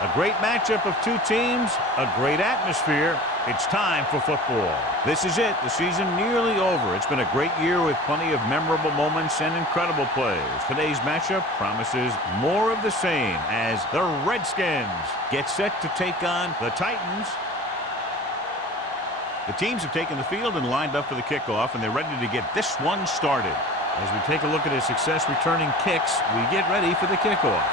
A great matchup of two teams, a great atmosphere. It's time for football. This is it. The season nearly over. It's been a great year with plenty of memorable moments and incredible plays. Today's matchup promises more of the same as the Redskins get set to take on the Titans. The teams have taken the field and lined up for the kickoff, and they're ready to get this one started. As we take a look at his success returning kicks, we get ready for the kickoff.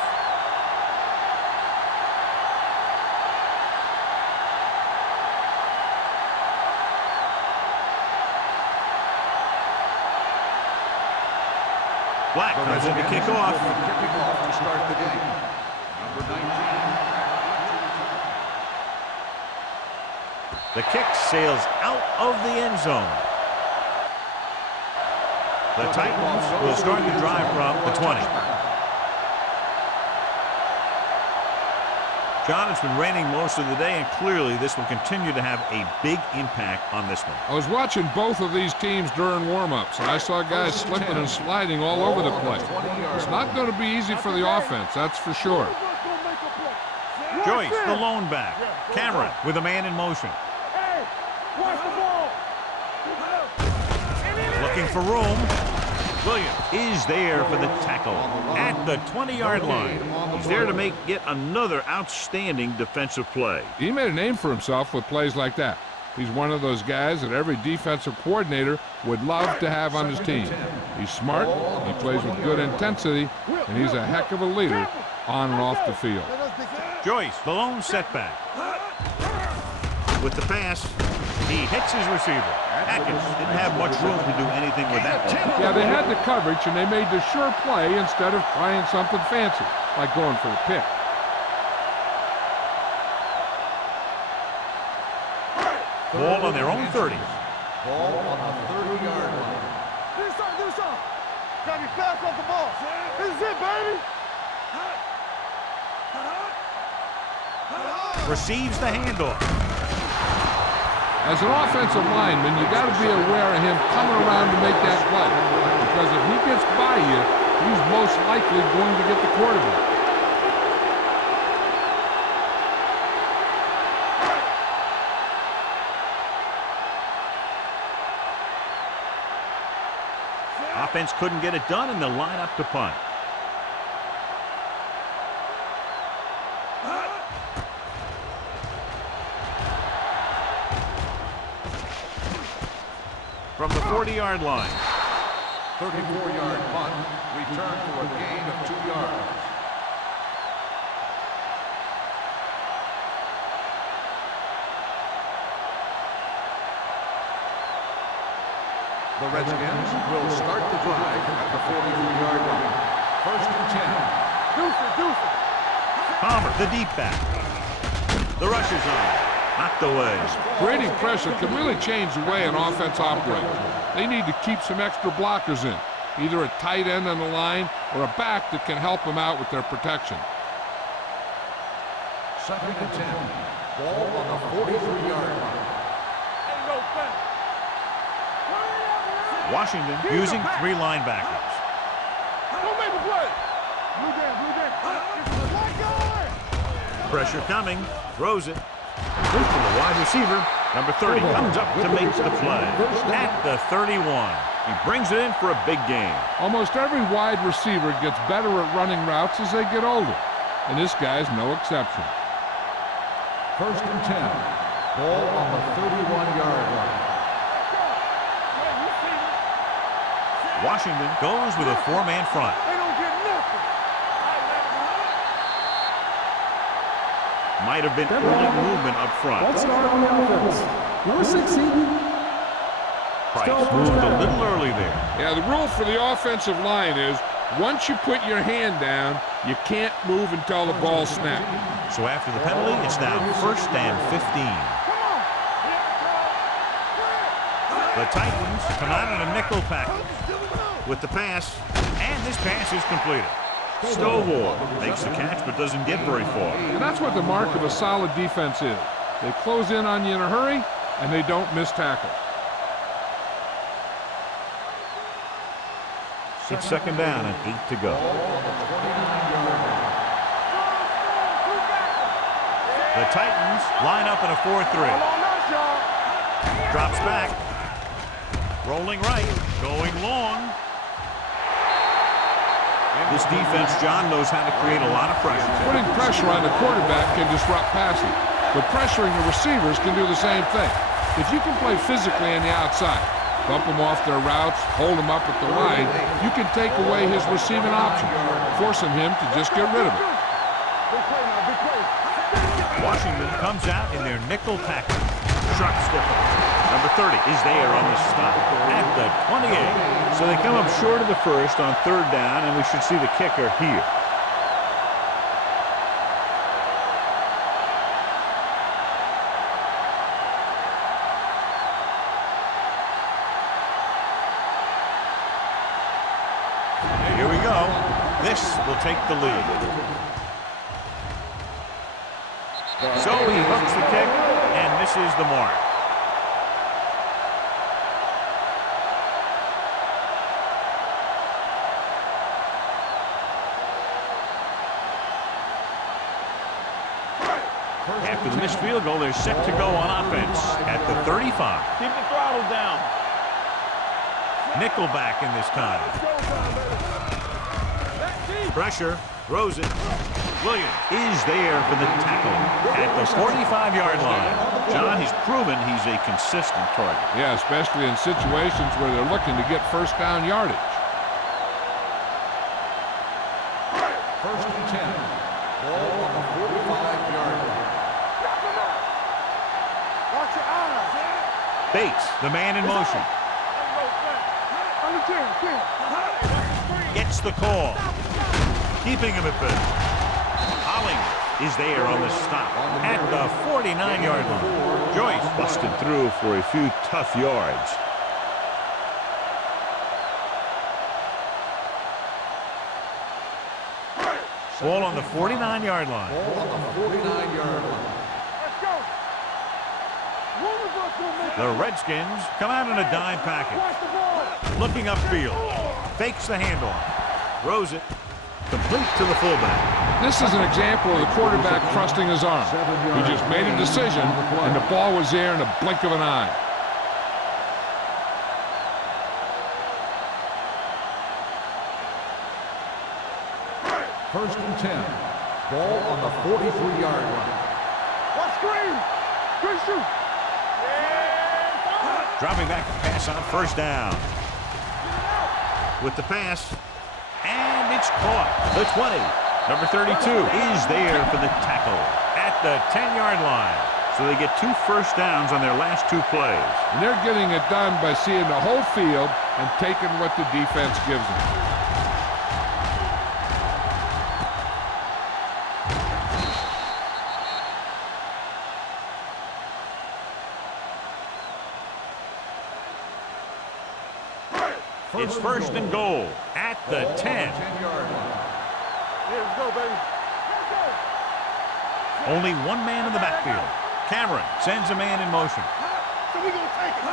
Black comes in to kick off. Kicking off to start the game. Number 19. The kick sails out of the end zone. The Titans will start the drive from the 20. John, it's been raining most of the day, and clearly this will continue to have a big impact on this one. I was watching both of these teams during warm-ups, and I saw guys slipping and sliding all over the place. It's not going to be easy for the offense, that's for sure. Joyce, the lone back. Cameron with a man in motion. Looking for room. Williams is there for the tackle at the 20-yard line. He's there to make yet another outstanding defensive play. He made a name for himself with plays like that. He's one of those guys that every defensive coordinator would love to have on his team. He's smart, he plays with good intensity, and he's a heck of a leader on and off the field. Joyce, the lone setback. With the pass, he hits his receiver. Atkins didn't have much room to do anything with that one. Yeah, they had the coverage, and they made the sure play instead of trying something fancy, like going for a pick. Ball on their own 30. Ball on the 30-yard line. Do something. Gotta be fast off the ball. This is it, baby. Receives the handoff. As an offensive lineman, you got to be aware of him coming around to make that play. Because if he gets by you, he's most likely going to get the quarterback. Offense couldn't get it done, and they'll line up to punt. From the 40-yard line. 34-yard punt, return for a gain of 2 yards. The Redskins will start the drive at the 43-yard line. First and 10. Deuce it. Palmer, the deep back. The rush is on. Knocked away. Creating pressure can really change the way an offense operates. They need to keep some extra blockers in, either a tight end on the line or a back that can help them out with their protection. Second and 10. Ball on the 43-yard line. Washington using 3 linebackers. Don't make a play. Blue game. Pressure coming. Throws it. Look to the wide receiver. Number 30 comes up to make the play. At the 31. He brings it in for a big gain. Almost every wide receiver gets better at running routes as they get older, and this guy's no exception. First and 10. Ball on the 31-yard line. Washington goes with a 4-man front. They don't get nothing. Might have been early movement up front. Let's start on the offense. Number 16. Price moved a little early there. Yeah, the rule for the offensive line is once you put your hand down, you can't move until the ball snaps. So after the penalty, it's now first and 15. The Titans come out in a nickel package with the pass, and this pass is completed. Stovall makes the catch but doesn't get very far. And that's what the mark of a solid defense is. They close in on you in a hurry, and they don't miss tackle. It's second down and 8 to go. The Titans line up in a 4-3. Drops back. Rolling right. Going long. This defense, John, knows how to create a lot of pressure. Putting pressure on the quarterback can disrupt passing, but pressuring the receivers can do the same thing. If you can play physically on the outside, bump them off their routes, hold them up at the line, you can take away his receiving option, forcing him to just get rid of it. Washington comes out in their nickel package. Sharp stiff. Number 30 is there on the stop at the 28. So they come up short of the first on 3rd down, and we should see the kicker here. Here we go. This will take the lead. So he hooks the kick and misses the mark. After the missed field goal, they're set to go on offense at the 35. Keep the throttle down. Nickelback in this time. Pressure, throws it. Williams is there for the tackle at the 45-yard line. John, he's proven he's a consistent target. Yeah, especially in situations where they're looking to get first down yardage. 1st and 10. Ball on the 45-yard line. Watch your eyes. Bates, the man in motion. Under 10. Gets the call. Keeping him at bay. Holling is there on the stop at the 49-yard line. Joyce busted through for a few tough yards. Ball on the 49-yard line. Ball on the 49-yard line. Let's go. One of us will make The Redskins come out in a dime package. Watch the ball. Looking upfield. Fakes the handoff. Throws it. Complete to the fullback. This is an example of the quarterback trusting his arm. He just made a decision, and the ball was there in a blink of an eye. First and 10. Ball on the 43-yard line. Watch screen. Good shoot. Dropping back to pass on 1st down. With the pass. And it's caught. The 20. Number 32 is there for the tackle at the 10-yard line. So they get 2 first downs on their last 2 plays. And they're getting it done by seeing the whole field and taking what the defense gives them. It's 1st and goal at the 10. 10-yard line. Let's go, baby. Only one man in the backfield. Cameron sends a man in motion. So we gonna take it.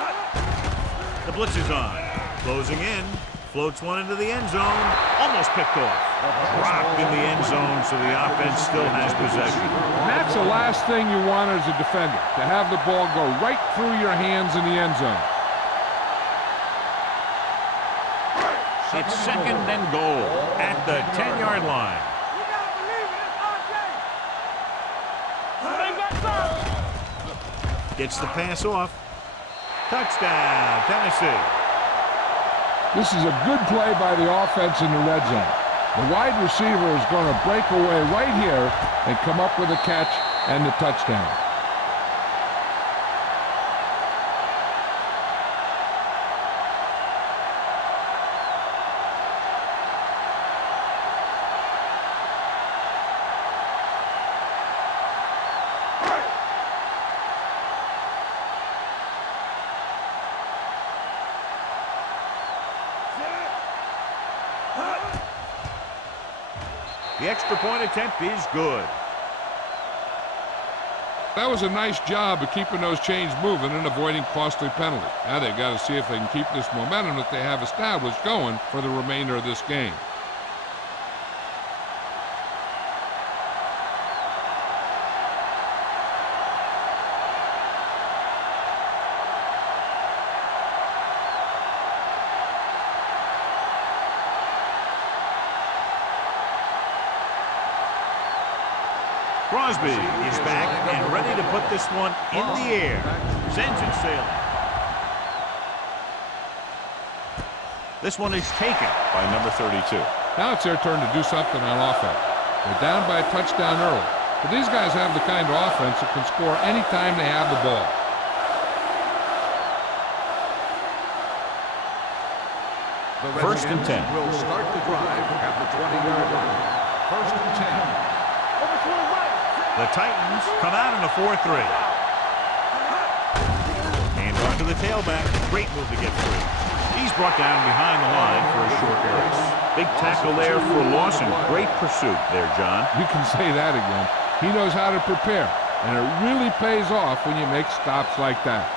The blitz is on. Closing in. Floats one into the end zone. Almost picked off. Dropped in the end zone, so the offense still has possession. And that's the last thing you want as a defender, to have the ball go right through your hands in the end zone. It's 2nd and goal at the 10-yard line. You gotta believe it. It's RJ. Gets the pass off. Touchdown, Tennessee. This is a good play by the offense in the red zone. The wide receiver is going to break away right here and come up with a catch and the touchdown. The extra point attempt is good. That was a nice job of keeping those chains moving and avoiding costly penalties. Now they've got to see if they can keep this momentum that they have established going for the remainder of this game. Crosby is back and ready to put this one in the air. Sends it sailing. This one is taken by number 32. Now it's their turn to do something on offense. They're down by a touchdown early. But these guys have the kind of offense that can score anytime they have the ball. The First and 10. Will start the drive at the 20-yard line. First and 10. The Titans come out in a 4-3. Hand off to the tailback. Great move to get through. He's brought down behind the line for a short race. Big tackle there for Lawson. Great pursuit there, John. You can say that again. He knows how to prepare, and it really pays off when you make stops like that.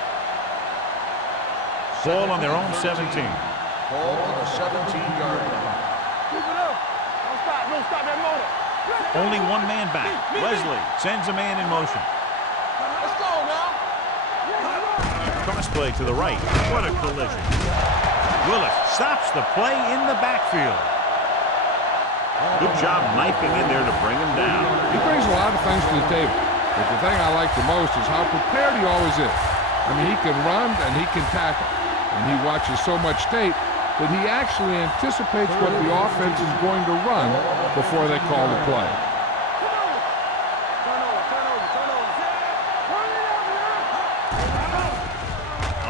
Ball on their own 17. Ball on the 17-yard line. Keep it up. Don't stop. Don't stop that motor. Only one man back. Leslie sends a man in motion. Let's go now. Cross play to the right. What a collision. Willis stops the play in the backfield. Good job knifing in there to bring him down. He brings a lot of things to the table, but the thing I like the most is how prepared he always is. I mean, he can run and he can tackle, and he watches so much tape that he actually anticipates what the offense is going to run before they call the play.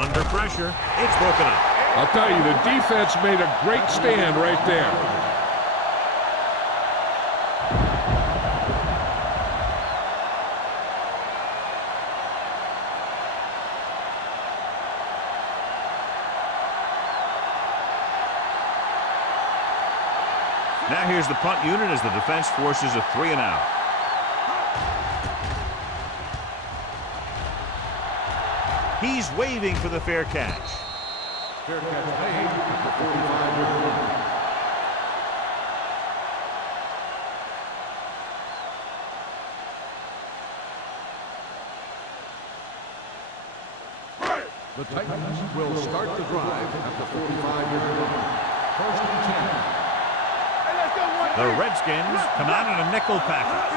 Under pressure, it's broken up. I'll tell you, the defense made a great stand right there. Now here's the punt unit as the defense forces a 3-and-out. He's waving for the fair catch. Fair catch made at the 45-yard line. The Titans will start the drive at the 45-yard line. First and 10. The Redskins come out in a nickel package.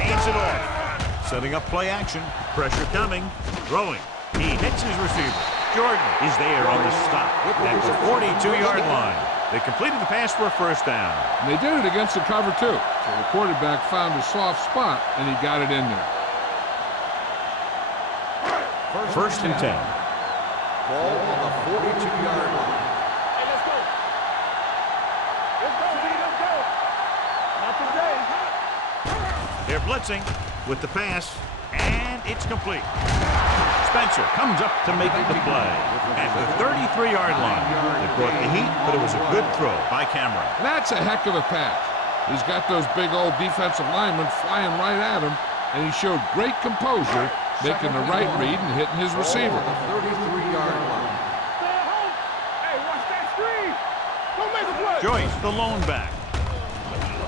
Hands it off. Setting up play action. Pressure coming. Throwing. He hits his receiver. Jordan is there on the stop at the 42-yard line. They completed the pass for a first down. And they did it against the cover, too. So the quarterback found a soft spot, and he got it in there. First and 10. Ball on the 42-yard line. Hey, let's go. Let's go, B. Let's go. Not today. They're blitzing with the pass, and it's complete. Spencer comes up to make the play at the 33-yard line. They brought the heat, but it was a good throw by Cameron. That's a heck of a pass. He's got those big old defensive linemen flying right at him, and he showed great composure, making the right read and hitting his receiver. 33-yard line. Stay at home. Hey, watch that screen. Don't make a play. Joyce, the lone back.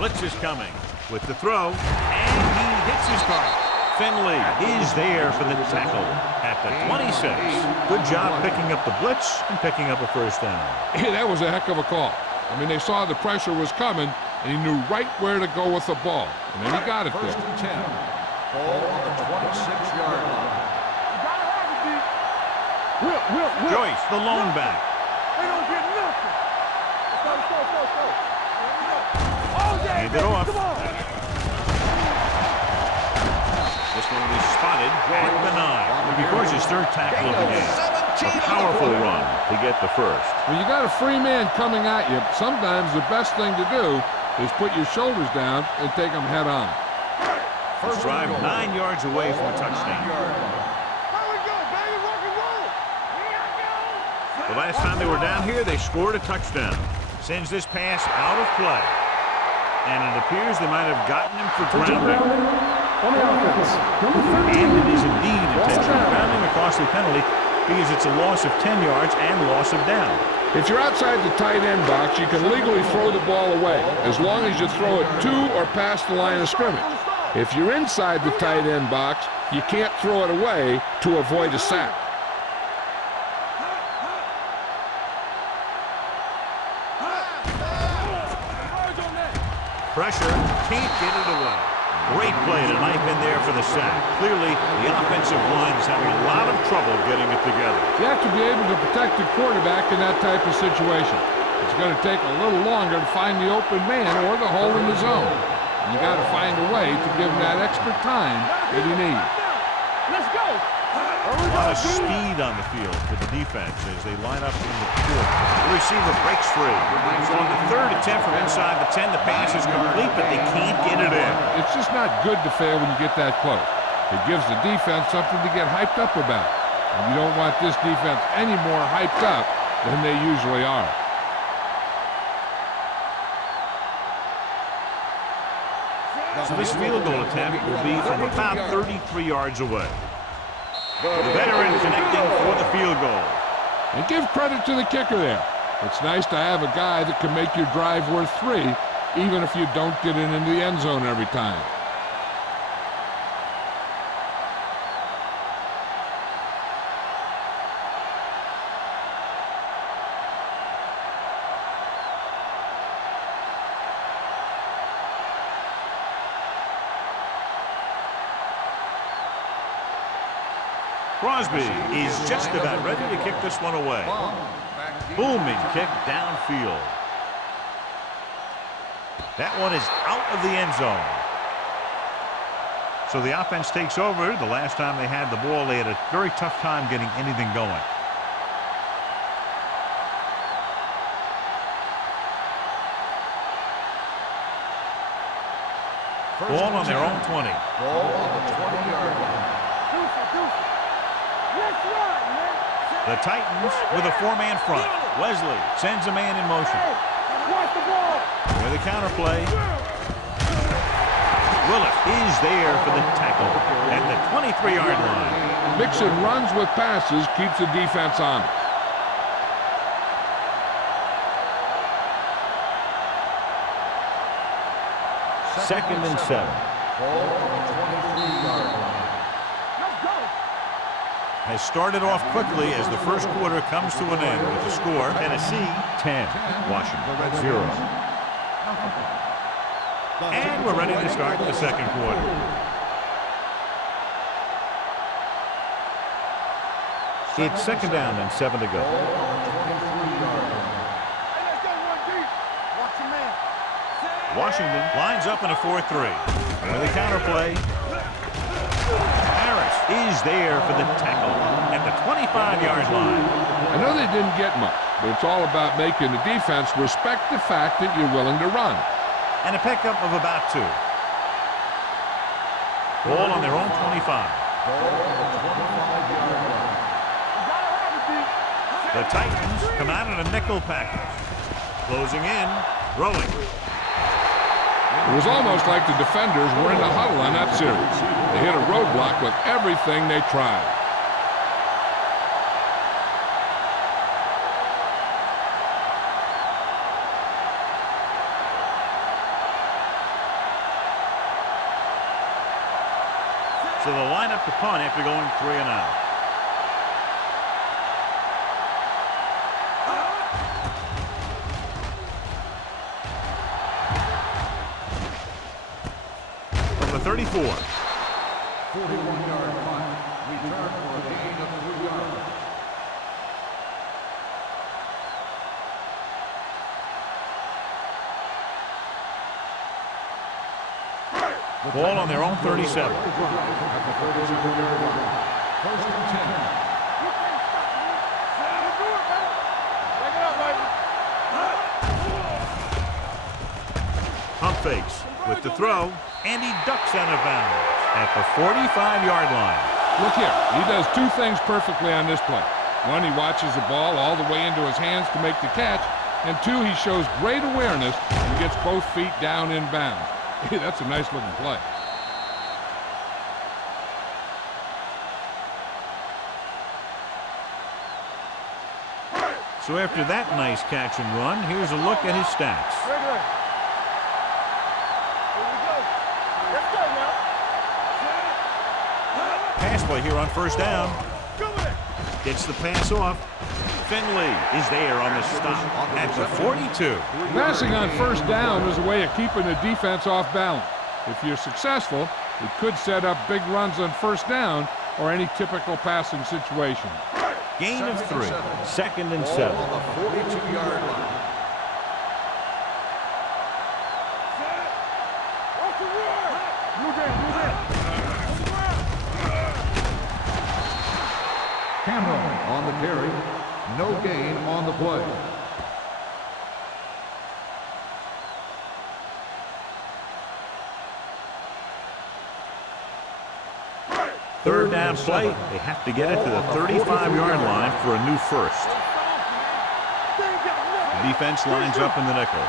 Blitz is coming with the throw, and he hits his target. Finley is there for the tackle at the 26. Good job picking up the blitz and picking up a first down. Hey, that was a heck of a call. I mean, they saw the pressure was coming, and he knew right where to go with the ball. And then he got it First there. and 10. Ball on the 26-yard line. You gotta have it, D. Will. Joyce, the lone back. They don't get nothing. Let's go. All day, Hand it baby. off. Come on. This one will be spotted at the 9. It records his third tackle of the game. A powerful run to get the first. When you got a free man coming at you, sometimes the best thing to do is put your shoulders down and take them head on. First drive 9 yards away from a touchdown. 9-yard line. There we go, baby. Rock and roll. The last time they were down here, they scored a touchdown. Sends this pass out of play. And it appears they might have gotten him for grounding. On the offense, number 13. And it is indeed intentional grounding, a costly penalty, because it's a loss of 10 yards and loss of down. If you're outside the tight end box, you can legally throw the ball away, as long as you throw it to or past the line of scrimmage. If you're inside the tight end box, you can't throw it away to avoid a sack. Pressure, can't get it away. Great play to knife in there for the sack. Clearly, the offensive line is having a lot of trouble getting it together. You have to be able to protect the quarterback in that type of situation. It's going to take a little longer to find the open man or the hole in the zone. And you got to find a way to give him that extra time that he needs. Let's go. A lot of speed on the field for the defense as they line up in the court. The receiver breaks free. So on the third attempt from inside the 10, the pass is complete, but they can't get it in. It's just not good to fail when you get that close. It gives the defense something to get hyped up about. And you don't want this defense any more hyped up than they usually are. So this field goal attempt will be from about 33 yards away. The veteran connecting for the field goal. And give credit to the kicker there. It's nice to have a guy that can make your drive worth 3, even if you don't get it into the end zone every time. Crosby is just about ready to kick this one away. Booming kick downfield. That one is out of the end zone. So the offense takes over. The last time they had the ball, they had a very tough time getting anything going. Ball on their own 20. Ball on the 20-yard line. The Titans with a 4-man front. Wesley sends a man in motion. With the counterplay. Willis is there for the tackle at the 23-yard line. Mixing runs with passes keeps the defense honest. Second and 7. Ball on the 23-yard line. Has started off quickly as the first quarter comes to an end with the score Tennessee 10, Washington 0. And we're ready to start the second quarter. It's second down and 7 to go. Washington lines up in a 4-3. With a counterplay. Harris is there for the tackle at the 25-yard line. I know they didn't get much, but it's all about making the defense respect the fact that you're willing to run. And a pickup of about 2. Ball on their own 25. The Titans come out in a nickel package. Closing in, throwing. It was almost like the defenders were in the huddle on that series. They hit a roadblock with everything they tried. So they'll line up to punt after going 3 and out. From the 34. 41-yard punt. Return for a gain of 3 yards. Ball on their own 37. At the 37-yard line. First and 10. Pump fakes with the throw, and he ducks out of bounds at the 45-yard line. Look here, he does 2 things perfectly on this play. 1, he watches the ball all the way into his hands to make the catch, and 2, he shows great awareness and gets both feet down in bounds. That's a nice looking play. So after that nice catch and run, here's a look at his stats. Pass play here on first down. Gets the pass off. Finley is there on the stop at the 42. Passing on first down is a way of keeping the defense off balance. If you're successful, it could set up big runs on first down or any typical passing situation. Gain of 3. 2nd and 7. On the 42-yard line. Cameron on the carry. No gain on the play. Third down play. They have to get it to the 35-yard line for a new first. The defense lines up in the nickel.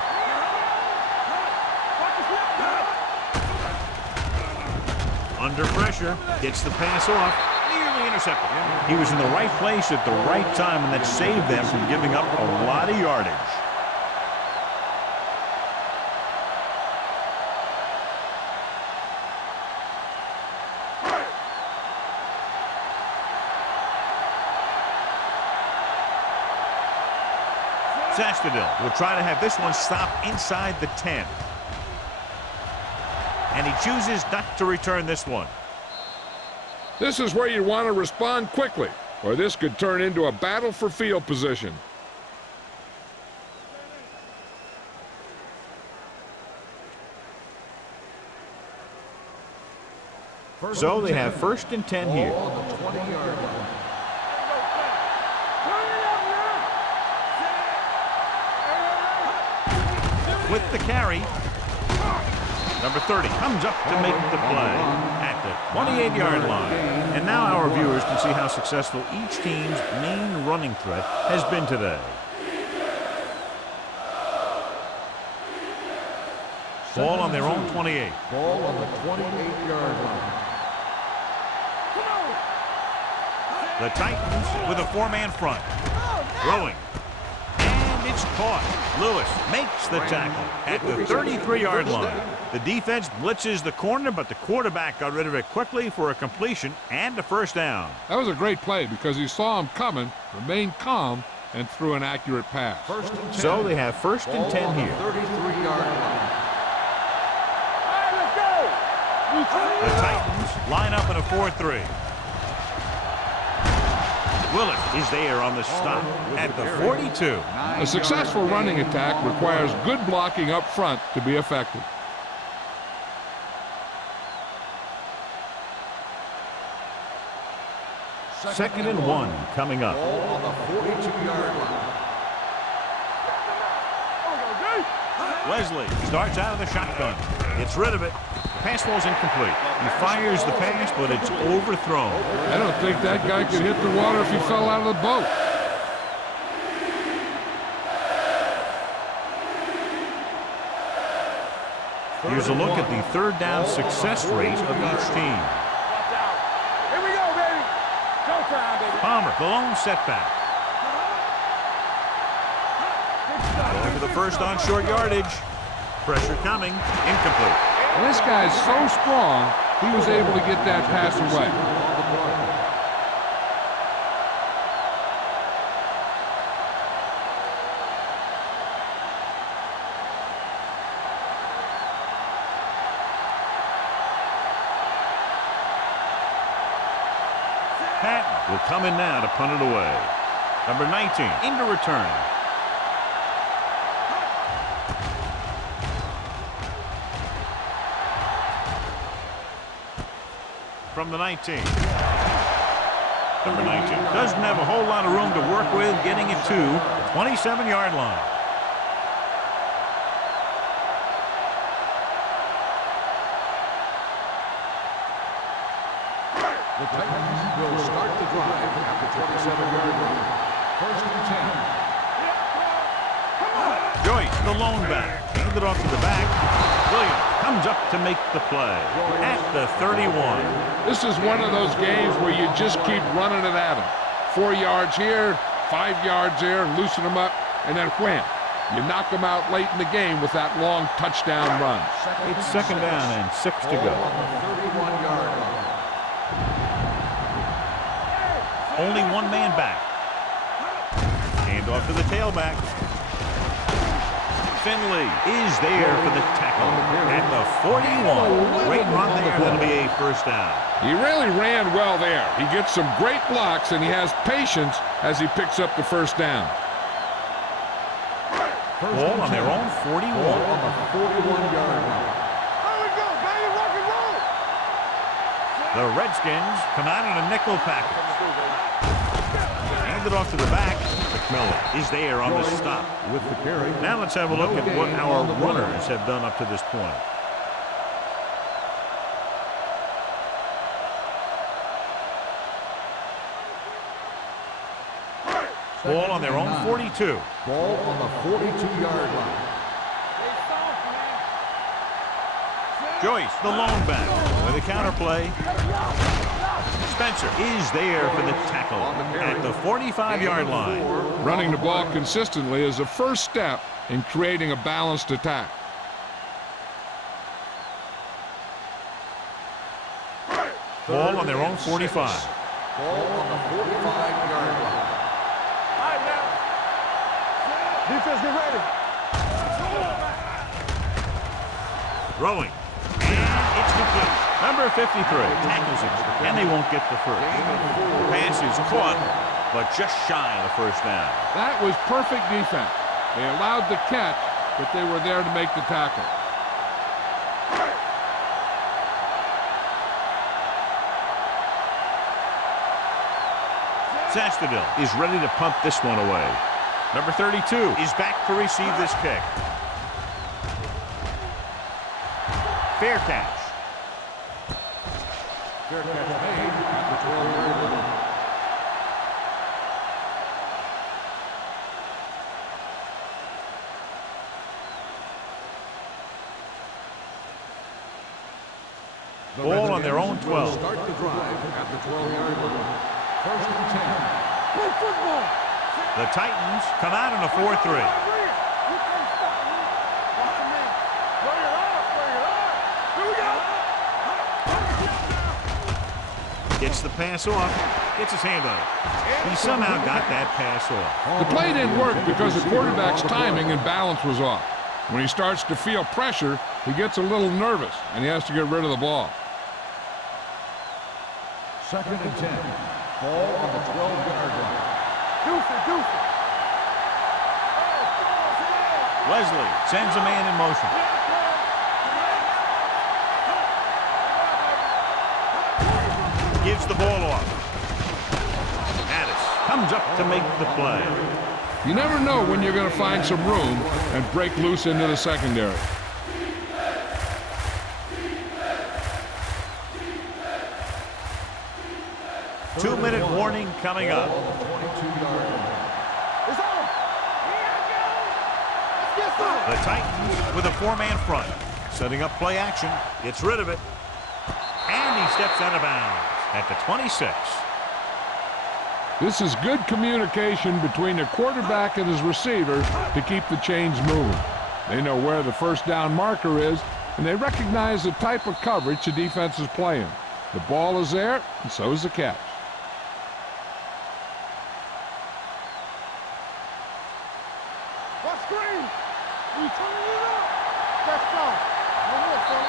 Under pressure, gets the pass off, nearly intercepted. He was in the right place at the right time, and that saved them from giving up a lot of yardage. Sastadil will try to have this one stop inside the 10. And he chooses not to return this one. This is where you want to respond quickly, or this could turn into a battle for field position. So they have 1st and 10 here. On the 20-yard line. With the carry, number 30 comes up to make the play at the 28-yard line. And now our viewers can see how successful each team's main running threat has been today. Ball on their own 28. Ball on the 28-yard line. The Titans with a 4-man front. Throwing. And it's caught. Lewis makes the tackle at the 33-yard line. The defense blitzes the corner, but the quarterback got rid of it quickly for a completion and a first down. That was a great play because he saw him coming, remained calm, and threw an accurate pass. First and 10. So they have 1st and 10 here. 33-yard line. The Titans line up in a 4-3. Willis is there on the stop at the 42. A successful running attack requires good blocking up front to be effective. Second and 1 coming up. Ball on the 42-yard line. Leslie starts out of the shotgun. Gets rid of it. The pass ball's incomplete. He fires the pass, but it's overthrown. I don't think that guy could hit the water if he fell out of the boat. Here's a look at the third down success rate of each team. Here we go, baby. Showtime, baby. Palmer, the lone setback. Going for the first on short yardage. Pressure coming. Incomplete. And this guy's so strong, he was able to get that pass away. Patton will come in now to punt it away. Number 19 into return. From the 19. Number 19 doesn't have a whole lot of room to work with, getting it to the 27-yard line. The Titans will start the drive at the 27-yard line. First and 10. Joyce, the lone back, handed off to the back. Williams comes up to make the play at the 31. This is one of those games where you just keep running it at him. 4 yards here, 5 yards there, loosen them up, and then wham. You knock them out late in the game with that long touchdown run. It's second down and 6 to go. On the 31-yard line. Only one man back. Hand off to the tailback. Finley is there for the tackle at the 41. Great run there. That'll be a first down. He really ran well there. He gets some great blocks, and he has patience as he picks up the first down. Ball on their own 41. Ball on the 41-yard line. There we go, baby, rock and roll. The Redskins come out in a nickel package. Hand it off to the back. McMillan is there on the stop. With the carry. Now let's have a look at what our runners have done up to this point. Ball on their own 42. Ball on the 42-yard line. Joyce, the lone back, with a counter play. Spencer is there for the tackle at the 45-yard line. Running the ball consistently is the first step in creating a balanced attack. Ball on their own 45. Ball on the 45-yard line. Defense, get ready. Throwing. And it's complete. Number 53 tackles it, and they won't get the first. Pass is caught, but just shy of the first down. That was perfect defense. They allowed the catch, but they were there to make the tackle. Sastadil is ready to punt this one away. Number 32 is back to receive this kick. Fair catch. Fair catch made at the 12-yard line. Ball on their own 12. Start the drive at the 12-yard line. First and 10. Play football. The Titans come out in a 4-3. You can't stop me. Watch the man. Play it up, play it up. Here we go. Gets the pass off. Gets his hand on it. He somehow got that pass off. The play didn't work because the quarterback's timing and balance was off. When he starts to feel pressure, he gets a little nervous, and he has to get rid of the ball. Second and 10. Ball on the 12-yard line. Deuce it. Leslie sends a man in motion. Gives the ball off. Addis comes up to make the play. You never know when you're going to find some room and break loose into the secondary. Two-minute warning coming up. 22-yard line. It's on. Let's get some. The Titans with a four-man front. Setting up play action. Gets rid of it. And he steps out of bounds at the 26. This is good communication between the quarterback and his receiver to keep the chains moving. They know where the first down marker is, and they recognize the type of coverage the defense is playing. The ball is there, and so is the catch. What screen? We turning it up. That's strong. No more, son.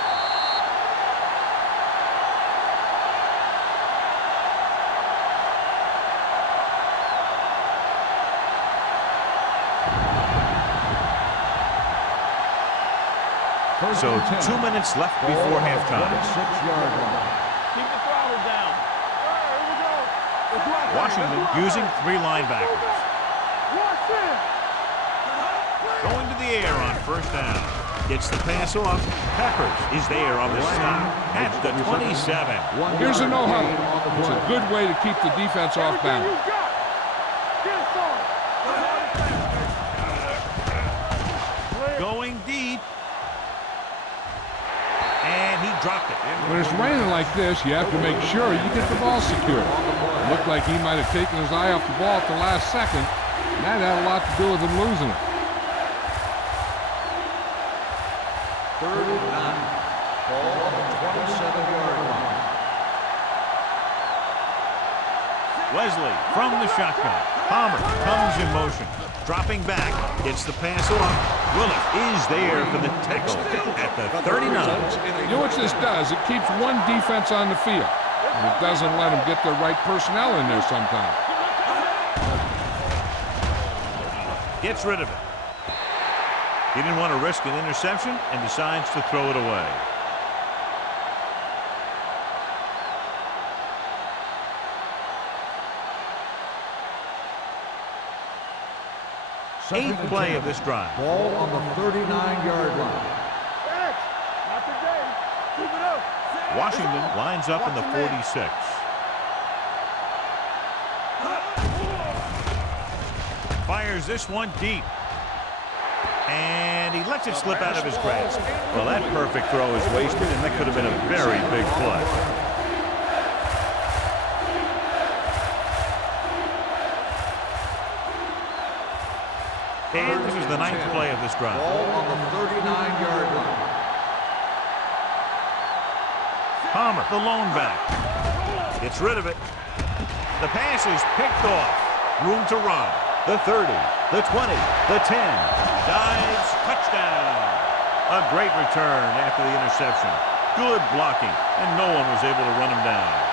So 2 minutes left before halftime. 26-yard line. Keep the throttle down. All right, here we go. Washington using three linebackers. Watch it. Going to the air on first down. Gets the pass off. Peppers is there on the stop at the 27. Here's a no-huddle. It's a good way to keep the defense off Everything balance. you got. Get it started. Going deep. And he dropped it. When it's raining like this, you have to make sure you get the ball secure. It looked like he might have taken his eye off the ball at the last second, and that had a lot to do with him losing it. Third and 9. Ball on the 27-yard line. Wesley from the shotgun. Palmer comes in motion. Dropping back, gets the pass off. Willis is there for the tackle at the 39. You know what this does? It keeps one defense on the field. And it doesn't let them get the right personnel in there sometimes. Gets rid of it. He didn't want to risk an interception and decides to throw it away. Eighth play of this drive. Ball on the 39-yard line. Not today. Keep it up. Washington lines up in the 46. Fires this one deep. And he lets it slip out of his grasp. Well, that perfect throw is wasted, and that could have been a very big play. And this is the 9th play of this drive. Ball on the 39-yard line. Palmer, the lone back. Gets rid of it. The pass is picked off. Room to run. The 30, the 20, the 10. Dives, touchdown. A great return after the interception. Good blocking, and no one was able to run him down.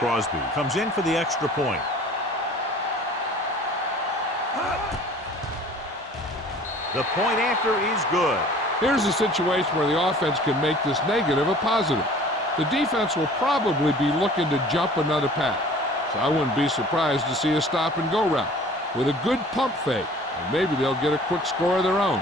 Crosby comes in for the extra point. The point after is good. Here's a situation where the offense can make this negative a positive. The defense will probably be looking to jump another pass, so I wouldn't be surprised to see a stop-and-go route with a good pump fake, and maybe they'll get a quick score of their own.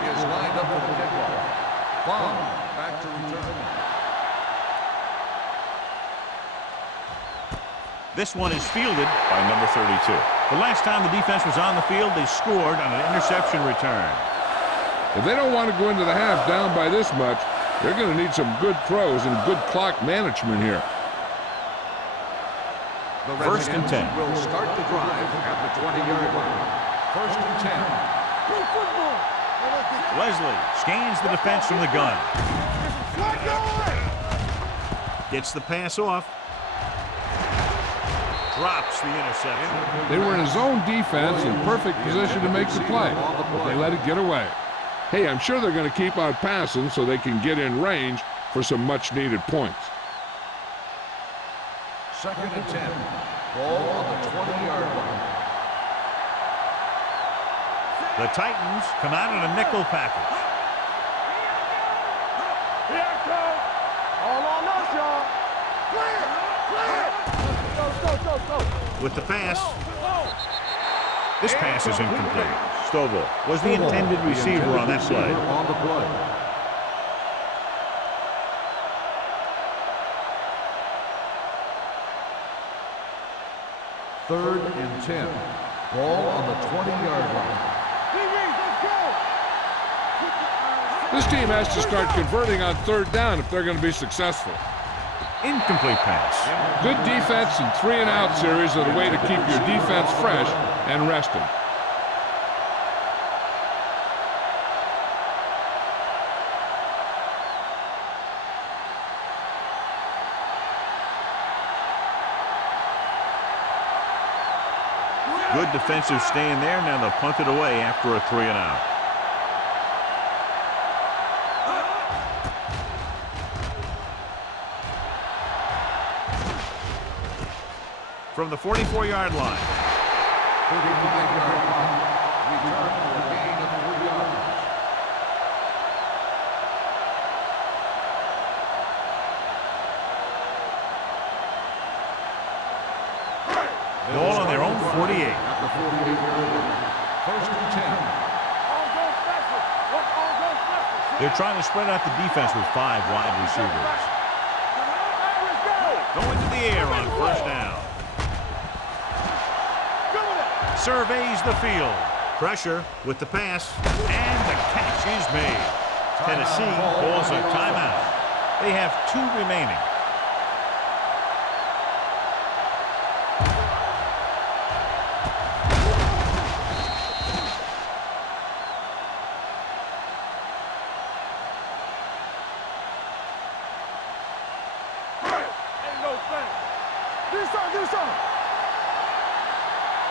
Is lined up for the kickoff. Bond back to return. This one is fielded by number 32. The last time the defense was on the field, they scored on an interception return. If they don't want to go into the half down by this much, they're going to need some good throws and good clock management here. The First and 10. Will start the drive at the 20-yard line. First and 10. Play football. Wesley scans the defense from the gun. Gets the pass off. Drops the interception. They were in a zone defense in perfect position to make the play, but they let it get away. Hey, I'm sure they're going to keep on passing so they can get in range for some much-needed points. Second and 10. Ball on the 20-yard line. The Titans come out in a nickel package. Here it comes. All on us, y'all. Go. With the pass. This pass is incomplete. Stovall was the intended receiver on that play. On the play. Third and 10. Ball on the 20-yard line. This team has to start converting on third down if they're going to be successful. Incomplete pass. Good defense and 3-and-out series are the way to keep your defense fresh and rested. Good defensive stand there. Now they'll punt it away after a 3-and-out. From the 44-yard line. 35-yard line. Return for a gain of 3 yards. Ball on their own 48. At the 48-yard line. First and 10. They're trying to spread out the defense with 5 wide receivers. Going to the air on first down. Surveys the field. Pressure with the pass, and the catch is made. Tennessee calls a timeout. They have 2 remaining. Ain't no thing. Do something, do something.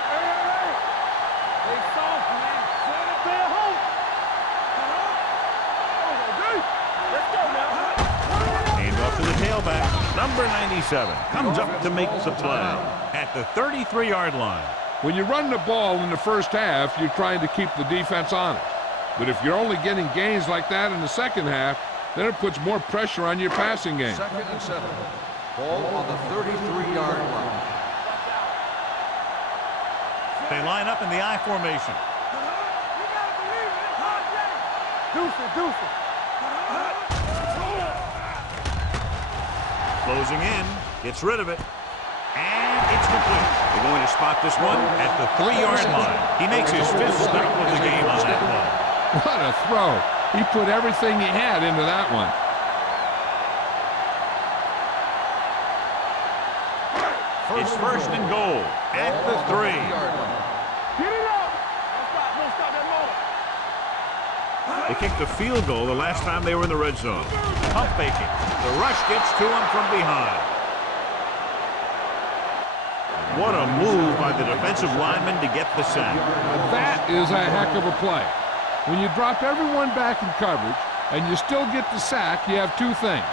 Hey. They soft, man. Stay at home. Let's go now. Hand off to the tailback. Number 97 comes up to make the play at the 33-yard line. When you run the ball in the first half, you're trying to keep the defense honest. But if you're only getting gains like that in the second half, then it puts more pressure on your passing game. 2nd and 7. Ball on the 33-yard line. They line up in the I formation. Deuce it. Closing in, gets rid of it, and it's complete. They're going to spot this one at the 3-yard line. He makes his 5th stop of the game on that play. What a throw. He put everything he had into that one. It's 1st and goal at the 3. Get it up. Don't stop that moment. They kicked a field goal the last time they were in the red zone. Pump faking. The rush gets to him from behind. What a move by the defensive lineman to get the sack. That is a heck of a play. When you drop everyone back in coverage and you still get the sack, you have 2 things.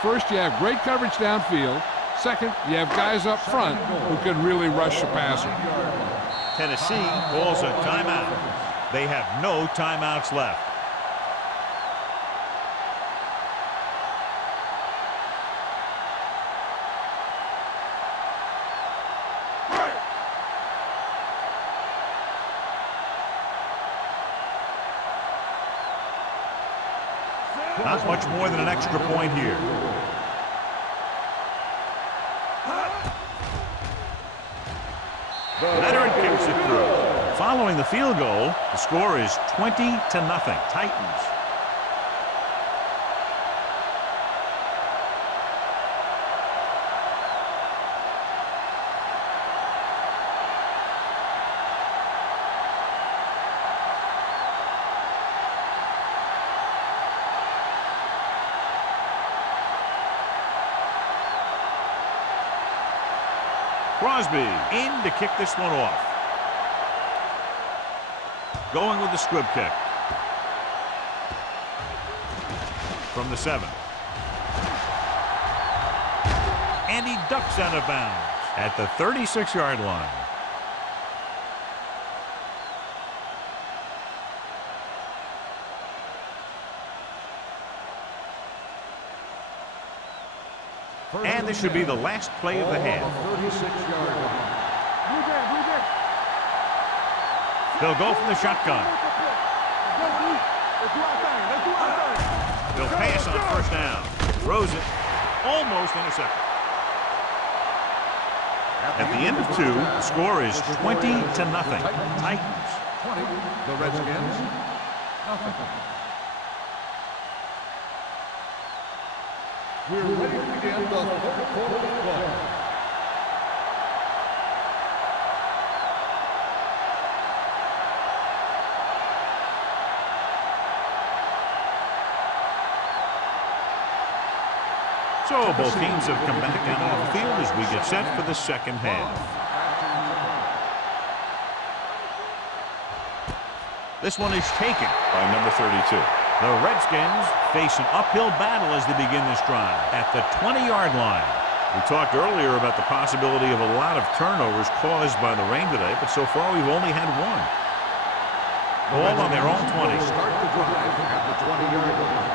First, you have great coverage downfield. Second, you have guys up front who can really rush the passer. Tennessee calls a timeout. They have no timeouts left. Not much more than an extra point here. Leonard kicks it through. Following the field goal, the score is 20-0. Titans. Crosby in to kick this one off. Going with the squib kick. From the 7. And he ducks out of bounds at the 36-yard line. And this should be the last play of the half. 36-yard line. They'll go from the shotgun. They'll pass on 1st down. Throws it. Almost intercepted. At the end of 2, the score is 20-0. Titans. 20. The Redskins. Nothing. We're ready to begin the 3rd quarter of play. So both teams have come back out on the field as we get set for the second half. This one is taken by number 32. The Redskins face an uphill battle as they begin this drive at the 20-yard line. We talked earlier about the possibility of a lot of turnovers caused by the rain today, but so far we've only had 1. Ball on their own 20. Start the drive at the 20-yard line.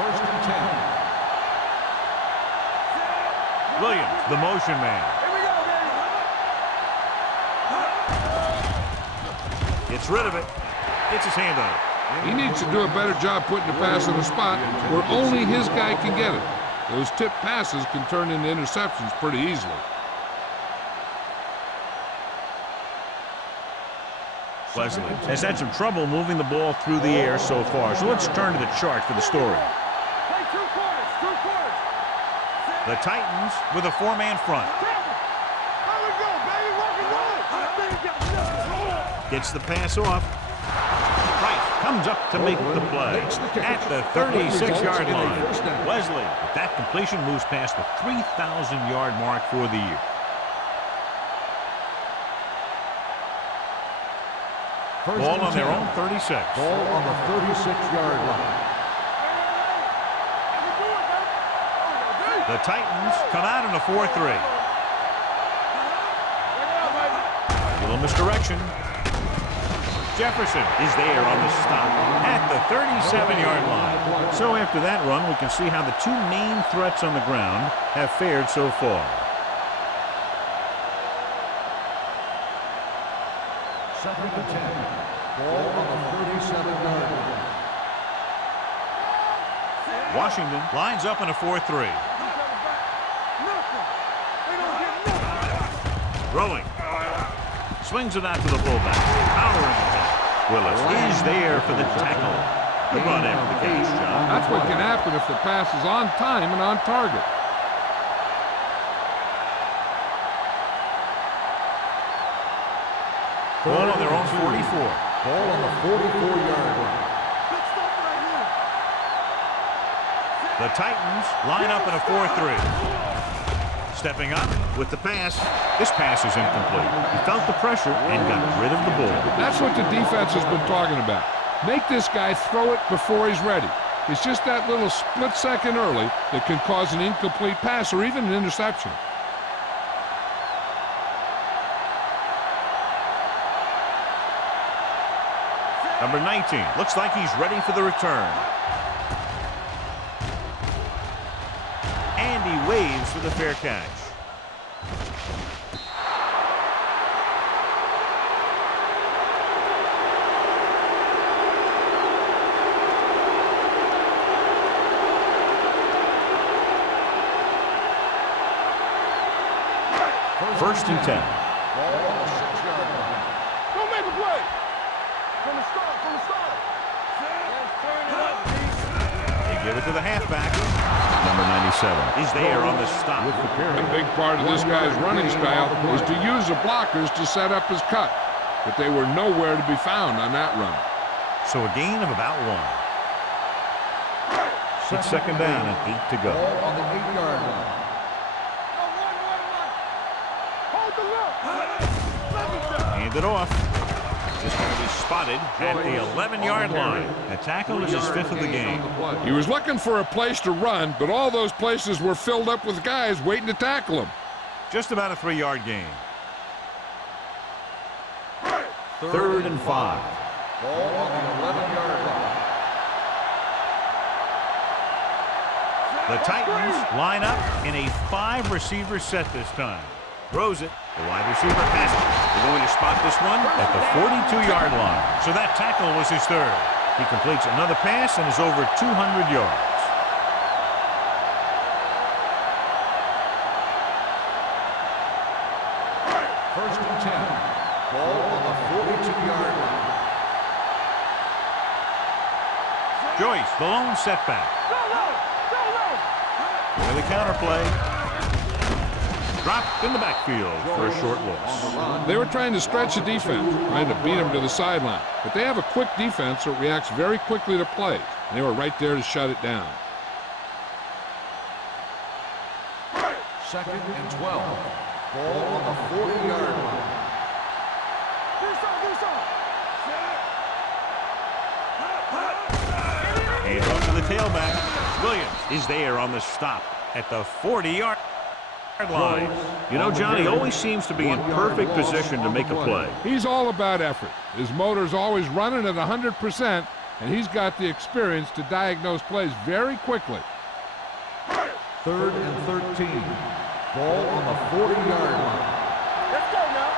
1st and 10. Williams, the motion man. Gets rid of it. Gets his hand on it. He needs to do a better job putting the pass in a spot where only his guy can get it. Those tip passes can turn into interceptions pretty easily. Wesley has had some trouble moving the ball through the air so far, so let's turn to the chart for the story. Play two quarters. The Titans with a four-man front. How we go, baby? Gets the pass off. Price comes up to make the play at the 36-yard line. Wesley, with that completion, moves past the 3,000-yard mark for the year. Ball on their own 36. Ball on the 36-yard line. The Titans come out in a 4-3. Little misdirection. Jefferson is there on the stop at the 37-yard line. So after that run, we can see how the two main threats on the ground have fared so far. Second and 10. Ball on the 37-yard line. Washington lines up in a 4-3. Throwing. Swings it out to the fullback. Powering it. Willis is there for the tackle. The run after the catch, John. That's what can happen if the pass is on time and on target. Ball on their own 44. Ball on the 44-yard line. The Titans line up in a 4-3. Stepping up with the pass. This pass is incomplete. He felt the pressure and got rid of the ball. That's what the defense has been talking about. Make this guy throw it before he's ready. It's just that little split second early that can cause an incomplete pass or even an interception. Number 19 looks like he's ready for the return. And he waves for the fair catch. First and 10. Ball on the 6-yard line. Don't make a play. From the start. They give it to the halfback. Number 97 is there on the stop. A big part of this guy's running style is to use the blockers to set up his cut. But they were nowhere to be found on that run. So a gain of about 1. It's second down and 8 to go. Ball on the 8-yard line. Hand it off. Just going to be spotted at the 11-yard line. A tackle is his 5th of the game. He was looking for a place to run, but all those places were filled up with guys waiting to tackle him. Just about a 3-yard gain. Third and 5. Ball on the 11-yard line. The Titans line up in a 5-receiver set this time. Throws it. The wide receiver has it. They're going to spot this one at the 42-yard line. So that tackle was his 3rd. He completes another pass and is over 200 yards. First and 10. Ball on the 42-yard line. Joyce, the lone setback. With the counterplay. Dropped in the backfield for a short loss. They were trying to stretch the defense, trying to beat him to the sideline. But they have a quick defense that reacts very quickly to plays. And they were right there to shut it down. Second and 12. Ball on the 40-yard line. Hand off to the tailback. Williams is there on the stop at the 40-yard line. You know, Johnny always seems to be in perfect position to make a play. He's all about effort. His motor's always running at 100%, and he's got the experience to diagnose plays very quickly. Third and 13. Ball on the 40-yard line. Let's go now.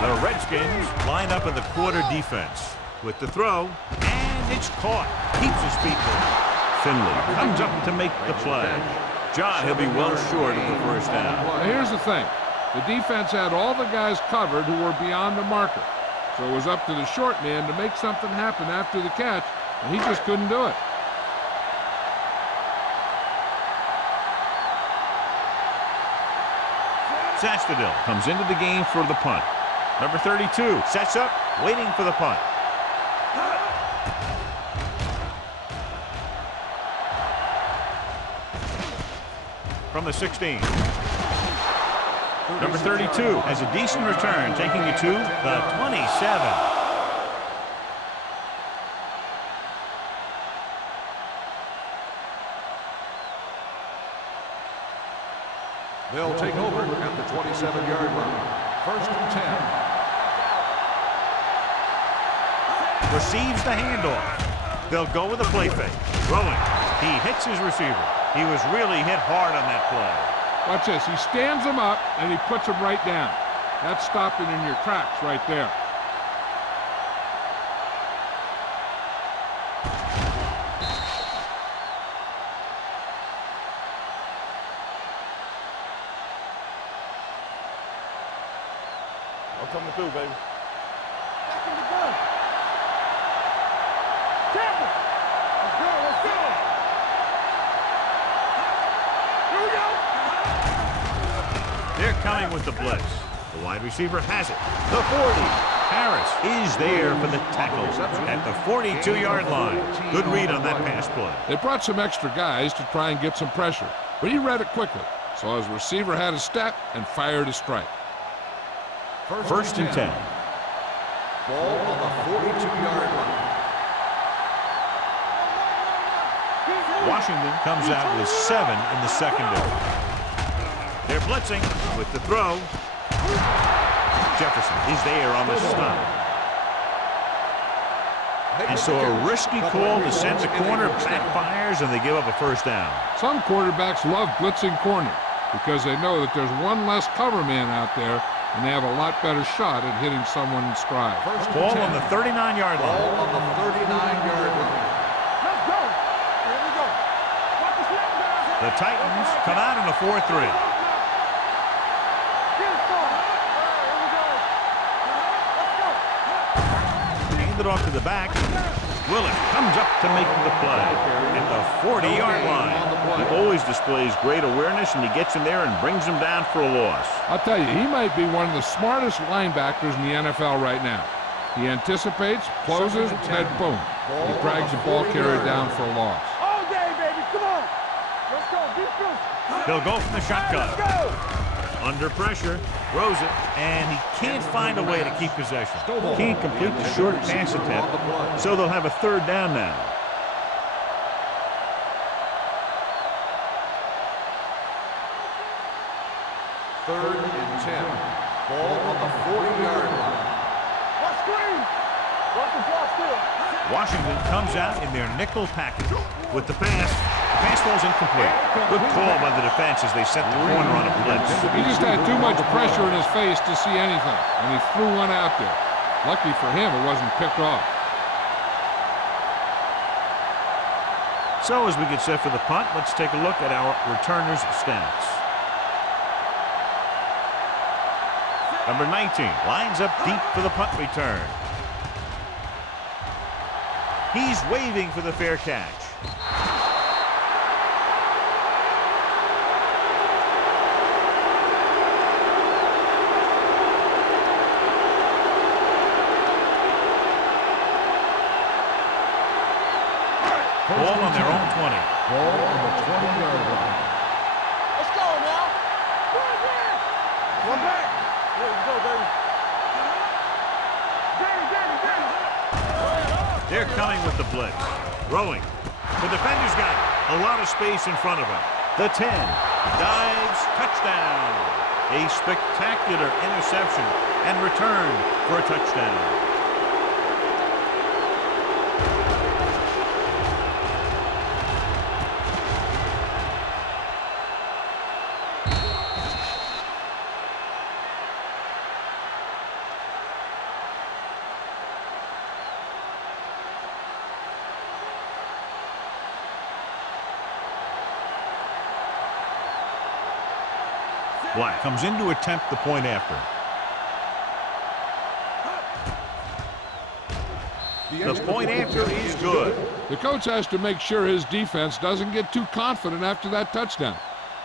The Redskins line up in the quarter defense with the throw, and it's caught. Keeps his feet moving. Finley comes up to make the play. John, he'll be well short of the first down. Now, here's the thing. The defense had all the guys covered who were beyond the marker. So it was up to the short man to make something happen after the catch, and he just couldn't do it. Zastadil comes into the game for the punt. Number 32 sets up, waiting for the punt. From the 16. Number 32 has a decent return, taking it to the 27. They'll take over at the 27-yard line. First and 10. Receives the handoff. They'll go with a play fake. Throwing. He hits his receiver. He was really hit hard on that play. Watch this. He stands him up, and he puts him right down. That's stopping in your tracks right there. I'm coming through, baby. Back in the gun. Careful. Let's go, let's go. Here we go. They're coming with the blitz. The wide receiver has it. The 40. Harris is there for the tackle at the 42-yard line. Good read on that pass play. They brought some extra guys to try and get some pressure, but he read it quickly. So his receiver had a step and fired a strike. First and 10. Ball on the 42-yard line. Washington comes out with 7 in the secondary. They're blitzing with the throw. Jefferson is there on the stop. And so a risky call to send the corner backfires, and they give up a first down. Some quarterbacks love blitzing corner because they know that there's one less cover man out there, and they have a lot better shot at hitting someone in stride. Ball on the 39-yard line. Ball on the 39-yard line. Let's go. Here we go. Watch the snap, guys. The Titans come out in a 4-3. Get it started. Here we go. Let's go. Hand it off to the back. Willis comes up to make the play at the 40-yard line. He always displays great awareness, and he gets in there and brings him down for a loss. I'll tell you, he might be one of the smartest linebackers in the NFL right now. He anticipates, closes, and boom. He drags the ball carrier down for a loss. All day, baby. Come on. Let's go. Defense. They'll go from the shotgun. Let's go. Under pressure, throws it, and he can't find a way to keep possession. Can't complete the short pass attempt, so they'll have a third down now. Third and 10. Ball on the 40-yard line. Let's screen. Watch the block still. Washington comes out in their nickel package with the pass. The pass ball's incomplete. Good call by the defense as they set the corner on a blitz. He just had too much pressure in his face to see anything, and he threw one out there. Lucky for him, it wasn't picked off. So as we get set for the punt, let's take a look at our returners' stats. Number 19 lines up deep for the punt return. He's waving for the fair catch. Ball on their own 20. Ball on the 20-yard line. Let's go now. One back. Here we go, baby. They're coming with the blitz. Throwing. The defender's got a lot of space in front of him. The 10. Dives. Touchdown. A spectacular interception and return for a touchdown. Black comes in to attempt the point after. The point after is good. The coach has to make sure his defense doesn't get too confident after that touchdown.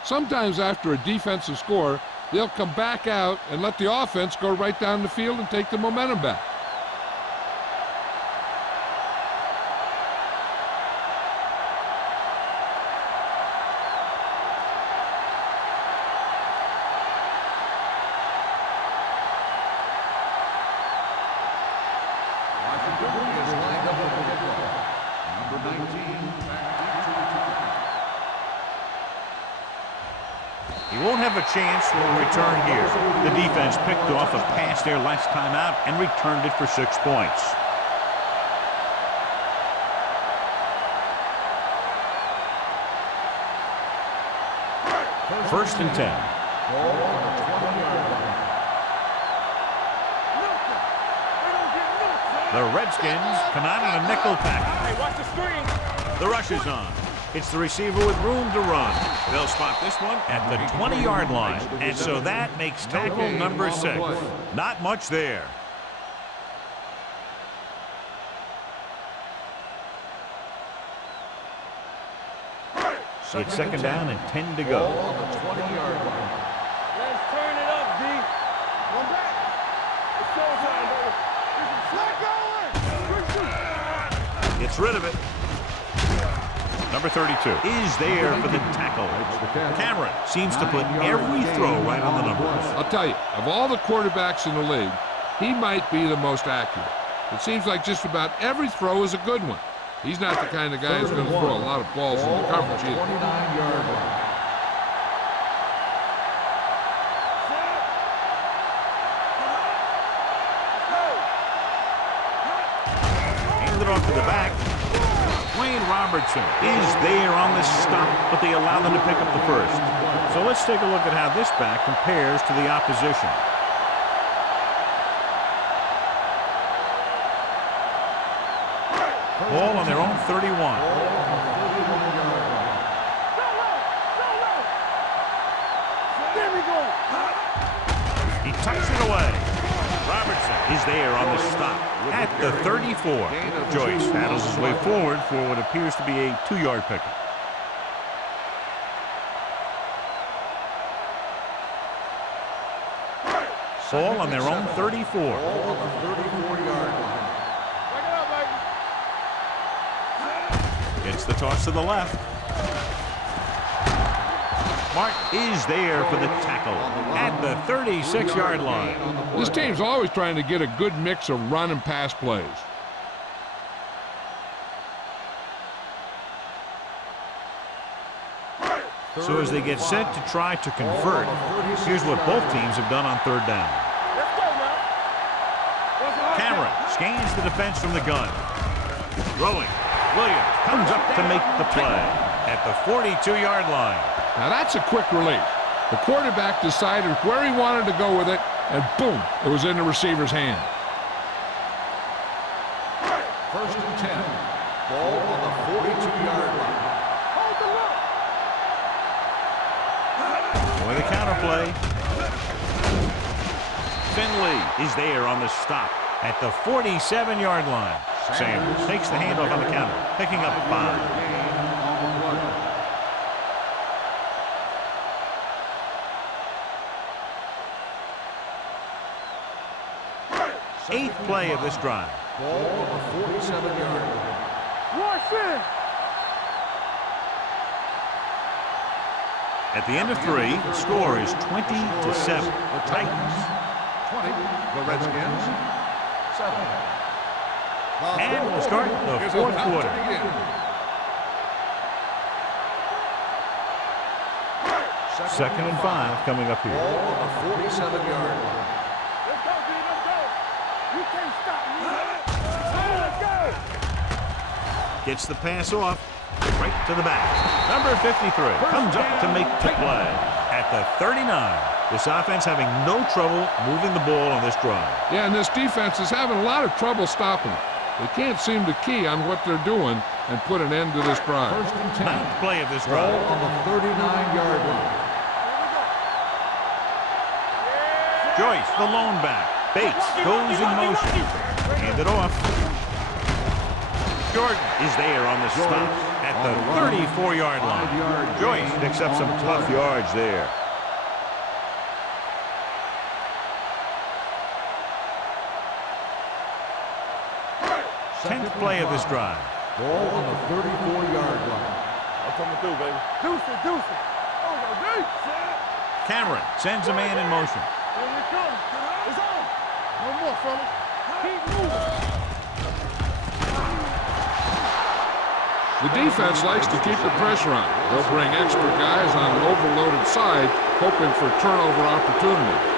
Sometimes after a defensive score, they'll come back out and let the offense go right down the field and take the momentum back. He won't have a chance for a return here. The defense picked off a pass there last time out and returned it for 6 points. First and 10. The Redskins come out in a nickel package. Hey, watch the screen. The rush is on. It's the receiver with room to run. They'll spot this one at the 20-yard line. And so that makes tackle number 6. Not much there. It's second down and 10 to go. Let's turn it up, D. One back. It's showtime, baby. Let go. Gets rid of it. Number 32 is there for the tackle. Cameron seems to put every throw right on the numbers. I'll tell you, of all the quarterbacks in the league, he might be the most accurate. It seems like just about every throw is a good one. He's not the kind of guy who's going to throw a lot of balls in the coverage either. 29-yard line. Hand it off to the back. Wayne Robertson is there on the stop, but they allow them to pick up the first. So let's take a look at how this back compares to the opposition. Ball on their own 31. There we go. He tucks it away. Robertson is there on the stop at the 34. Joyce paddles his way forward for what appears to be a 2-yard pickup. Ball on their own 34. Ball on the 34-yard line. Back it up, baby. It's the toss to the left. Martin is there for the tackle at the 36-yard line. This team's always trying to get a good mix of run and pass plays. So as they get set to try to convert, here's what both teams have done on third down. Let's go now. Cameron scans the defense from the gun. Throwing. Williams comes up to make the play at the 42-yard line. Now that's a quick release. The quarterback decided where he wanted to go with it, and boom, it was in the receiver's hand. First and 10. Ball on the 42-yard line. Hold the look. With a counter play. Finley is there on the stop at the 47-yard line. Sanders takes the handoff on the counter, picking up 5. Eighth play of this drive. Ball on the 47-yard line. Rush in. At the end of 3, the score is 20-7. The Titans 20. The Redskins 7. And we'll start the fourth quarter. Second and 5 coming up here. Ball on the 47-yard line. Let's go, D. Let's go. You can't stop me. Let's go. Gets the pass off. Right to the back. Number 53 comes up to make the play at the 39. This offense having no trouble moving the ball on this drive. Yeah, and this defense is having a lot of trouble stopping it. They can't seem to key on what they're doing and put an end to this drive. First and 10. Ninth play of this Ball drive. on the 39-yard line. Joyce, the lone back. Bates goes in motion. Hand it off. Jordan is there on the stop at the 34-yard line. Joyce picks up some tough yards there. Tenth play of this drive. Ball on the 34-yard line. I'm coming through, baby. Deuce it, deuce it. Oh, no, deep. Cameron sends a man in motion. Here we come. It's on. No more, fellas. Keep moving. The defense likes to keep the pressure on. They'll bring extra guys on an overloaded side, hoping for turnover opportunity.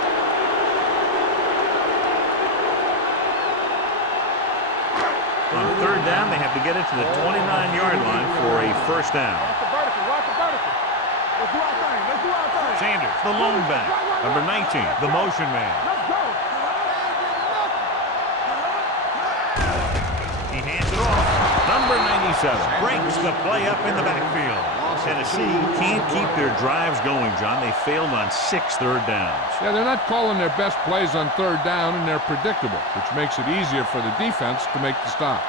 On third down, they have to get it to the 29-yard line for a first down. Watch the vertical, watch the vertical. Let's do our thing, let's do our thing. Sanders, the lone back. Number 19, the motion man. Let's go. He hands it off. Number 97 breaks the play up in the backfield. Tennessee can't keep their drives going, John. They failed on 6 third downs. Yeah, they're not calling their best plays on third down, and they're predictable, which makes it easier for the defense to make the stop.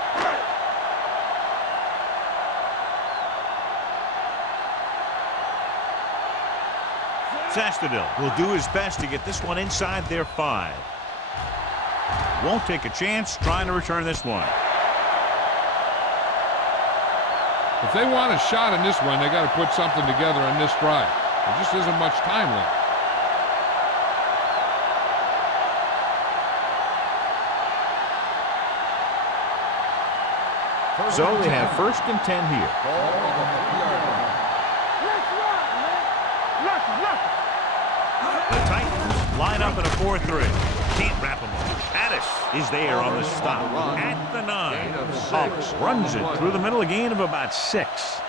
Sastadil will do his best to get this one inside their 5. Won't take a chance trying to return this one. If they want a shot in this one, they got to put something together on this drive. There just isn't much time left. So they have first and 10 here. Ball on the 50-yard line. Let's run, man. Lucky. The Titans line up in a 4-3. Can't wrap them up. Addis is there on the stop at the 9. Hollis runs it through the middle, a gain of about 6.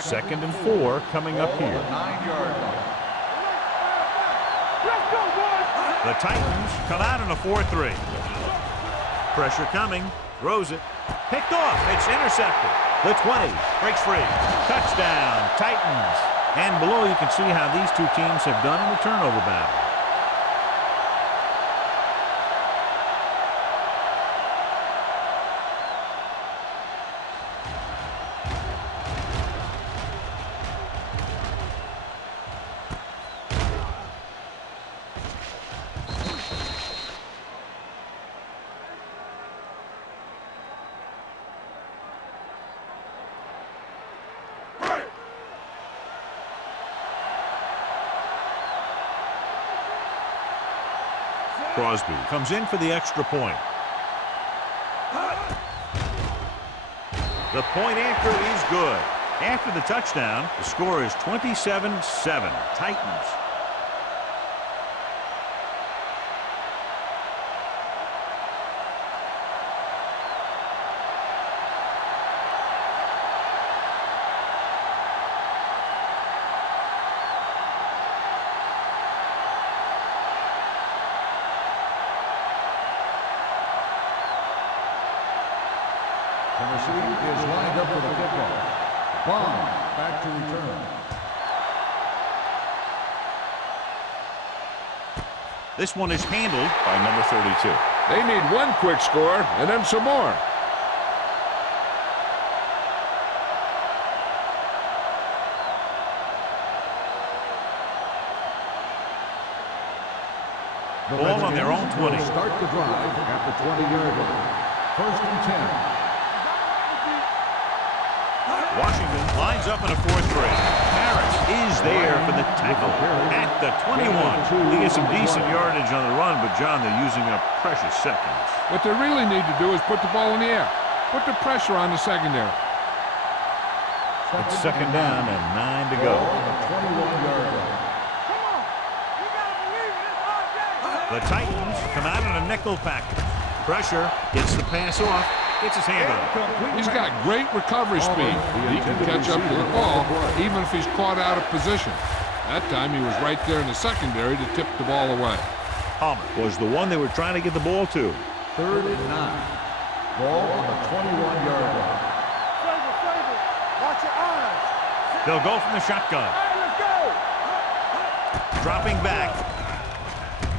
Second and 4 coming up here. 9-yard line. Let's go, boys. The Titans come out in a 4-3. Pressure coming. Throws it. Picked off. It's intercepted. The 20 breaks free. Touchdown, Titans. And below you can see how these two teams have done in the turnover battle. Crosby comes in for the extra point. The point anchor is good. After the touchdown, the score is 27-7. Titans. Tennessee is lined up for the kickoff. Bond back to return. This one is handled by number 32. They need one quick score and then some more. Ball on their own 20. Start the drive at the 20-yard line. First and 10. Washington lines up in a 4-3. Harris is there for the tackle at the 21. They get some decent yardage on the run, but, John, they're using up precious seconds. What they really need to do is put the ball in the air. Put the pressure on the secondary. It's second down and 9 to go. On the 21-yard line. Come on. You gotta believe it. It's our day. The Titans come out in a nickel package. Pressure, gets the pass off, gets his hand on it. He's got great recovery speed. He can catch up to the ball even if he's caught out of position. That time he was right there in the secondary to tip the ball away. Palmer was the one they were trying to get the ball to. Third and 9. Ball on the 21-yard line. Flavor. Watch your They'll go from the shotgun. Hey, let's go. Dropping back.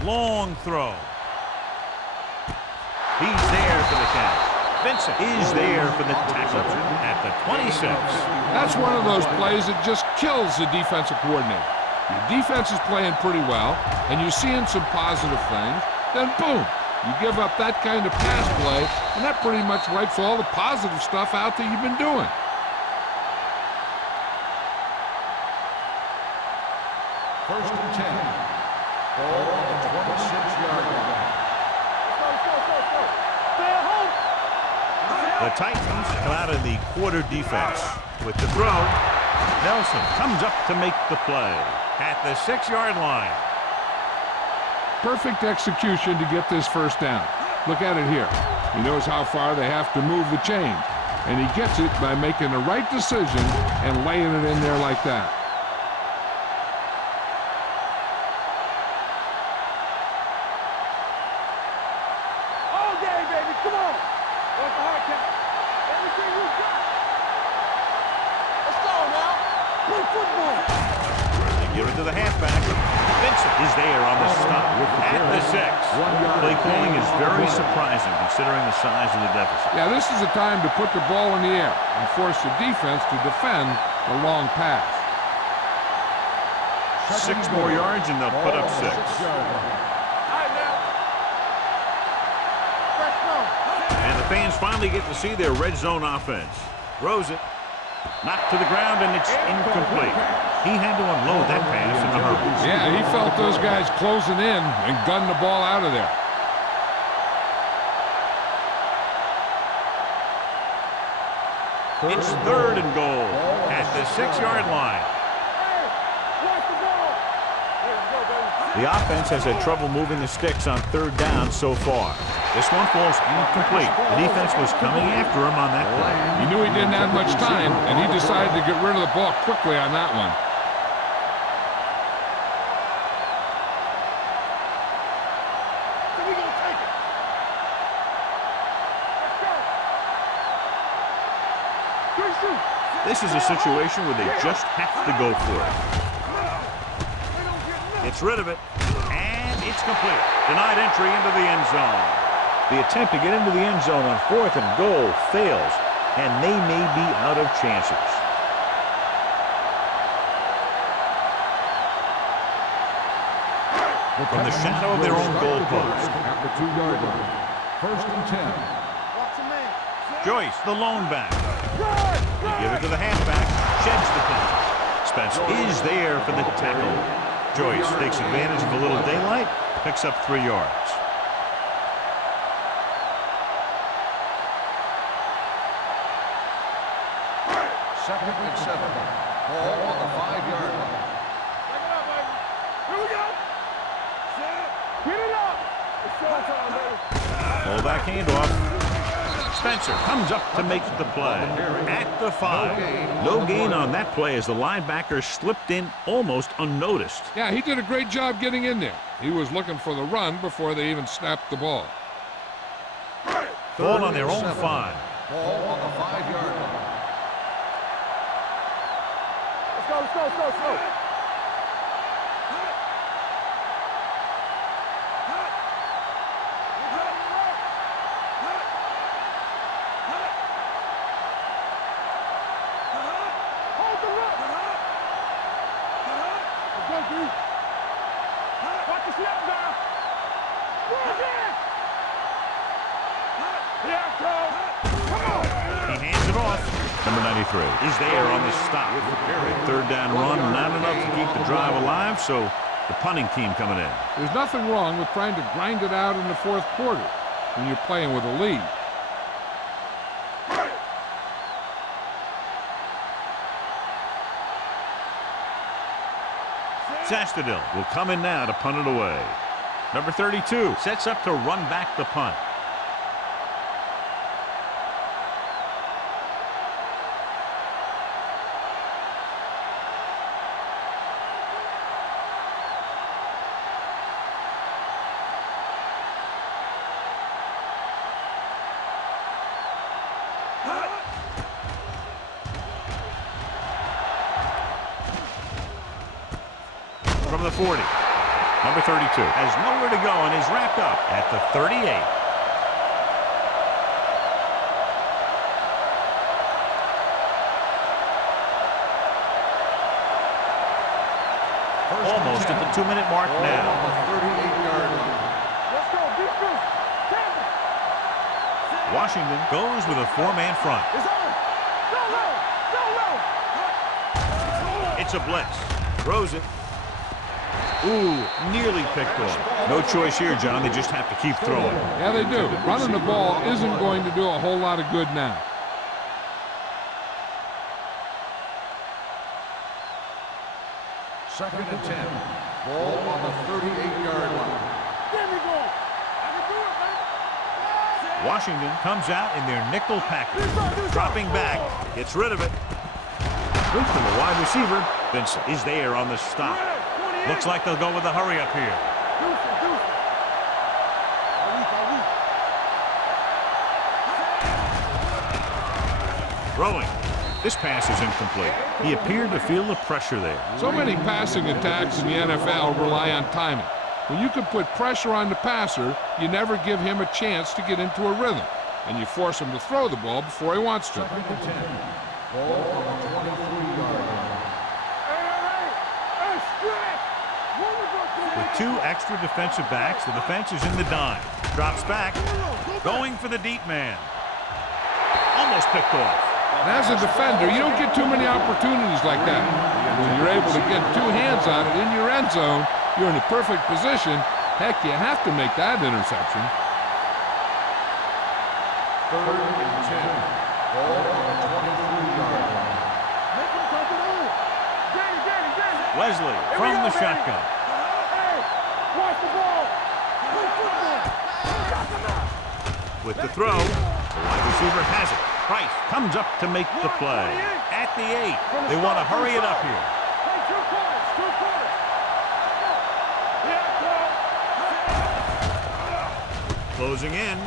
Long throw. He's there for the catch. Vincent is there for the tackle at the 26. That's one of those plays that just kills the defensive coordinator. Your defense is playing pretty well, and you're seeing some positive things. Then boom, you give up that kind of pass play, and that pretty much wipes all the positive stuff out that you've been doing. First and 10. Ball on the 26-yard line. Let's go. Stay at home. The Titans come out of the quarter defense. With the throw, Nelson comes up to make the play at the 6-yard line. Perfect execution to get this first down. Look at it here. He knows how far they have to move the chain, and he gets it by making the right decision and laying it in there like that. All day, baby. Come on. What's the hard count? Everything you got. Let's go now. Play football. They give it to the halfback. Vincent is there on the stop at the 6. Play calling is very surprising considering the size of the deficit. Yeah, this is a time to put the ball in the air and force the defense to defend the long pass. 6 more yards and they'll put up 6. All right, now. Fresh throw. And the fans finally get to see their red zone offense. Throws it. Knocked to the ground, and it's incomplete. He had to unload that pass in a hurry. Yeah, he felt those guys closing in and gunned the ball out of there. It's 3rd and goal at the 6-yard line. Hey, watch the ball. There you go, baby. The offense has had trouble moving the sticks on 3rd down so far. This one falls incomplete. The defense was coming after him on that play. He knew he didn't have much time, and he decided to get rid of the ball quickly on that one. So we gonna take it. Let's go. 3 shoot. This is a situation where they just have to go for it. Gets rid of it, and it's complete. Denied entry into the end zone. The attempt to get into the end zone on 4th and goal fails, and they may be out of chances. From the shadow of their own goal post. At the 2-yard line. First and 10. Watch a man. Joyce, the lone back. Good. They give it to the halfback. Sheds the penalty. Spence is there for the tackle. Joyce takes advantage of a little daylight, picks up 3 yards. Second and 7. Ball on the 5-yard line. Back it up, baby. Here we go. Get it up. It's showtime, baby. Full back handoff. Spencer comes up to make the play at the 5. No gain on that play as the linebacker slipped in almost unnoticed. Yeah, he did a great job getting in there. He was looking for the run before they even snapped the ball. Ball on their own 5. Ball on the 5-yard line. Let's go. Hold the rock. Let's go, D. Watch the snap down. Run again. Here it comes. Come on. He hands it off. Number 93 is there on the stop. 3rd down run, not enough to keep the drive alive, so the punting team coming in. There's nothing wrong with trying to grind it out in the 4th quarter when you're playing with a lead. Zastadil will come in now to punt it away. Number 32 sets up to run back the punt. the 40. Number 32 has nowhere to go and is wrapped up at the 38. Almost at the 2-minute mark now. On the 38-yard line. Let's go, defense. Washington goes with a 4-man front. It's on. Go low. Go low. It's a blitz. Throws it. Ooh, nearly picked off. No choice here, John. They just have to keep throwing. Yeah, they do. Running the ball isn't going to do a whole lot of good now. Second and 10. Ball on the 38-yard line. There we go. I can do it, man. Washington comes out in their nickel package. Dropping back. Gets rid of it. Good from the wide receiver. Vincent is there on the stop. Looks like they'll go with a hurry up here. Throwing. This pass is incomplete. He appeared to feel the pressure there. So many passing attacks in the NFL rely on timing. When you can put pressure on the passer, you never give him a chance to get into a rhythm, and you force him to throw the ball before he wants to. Second and 10. Ball on the 23-yard line. With 2 extra defensive backs, the defense is in the dime. Drops back. Going for the deep man. Almost picked off. And as a defender, you don't get too many opportunities like that. When you're able to get 2 hands on it in your end zone, you're in a perfect position. Heck, you have to make that interception. Third and 10. Ball on the 23-yard line. Leslie from the shotgun. Watch the ball. With the throw, the wide receiver has it. Price comes up to make the play. At the 8, they want to hurry it up here. Two quarters. Closing in.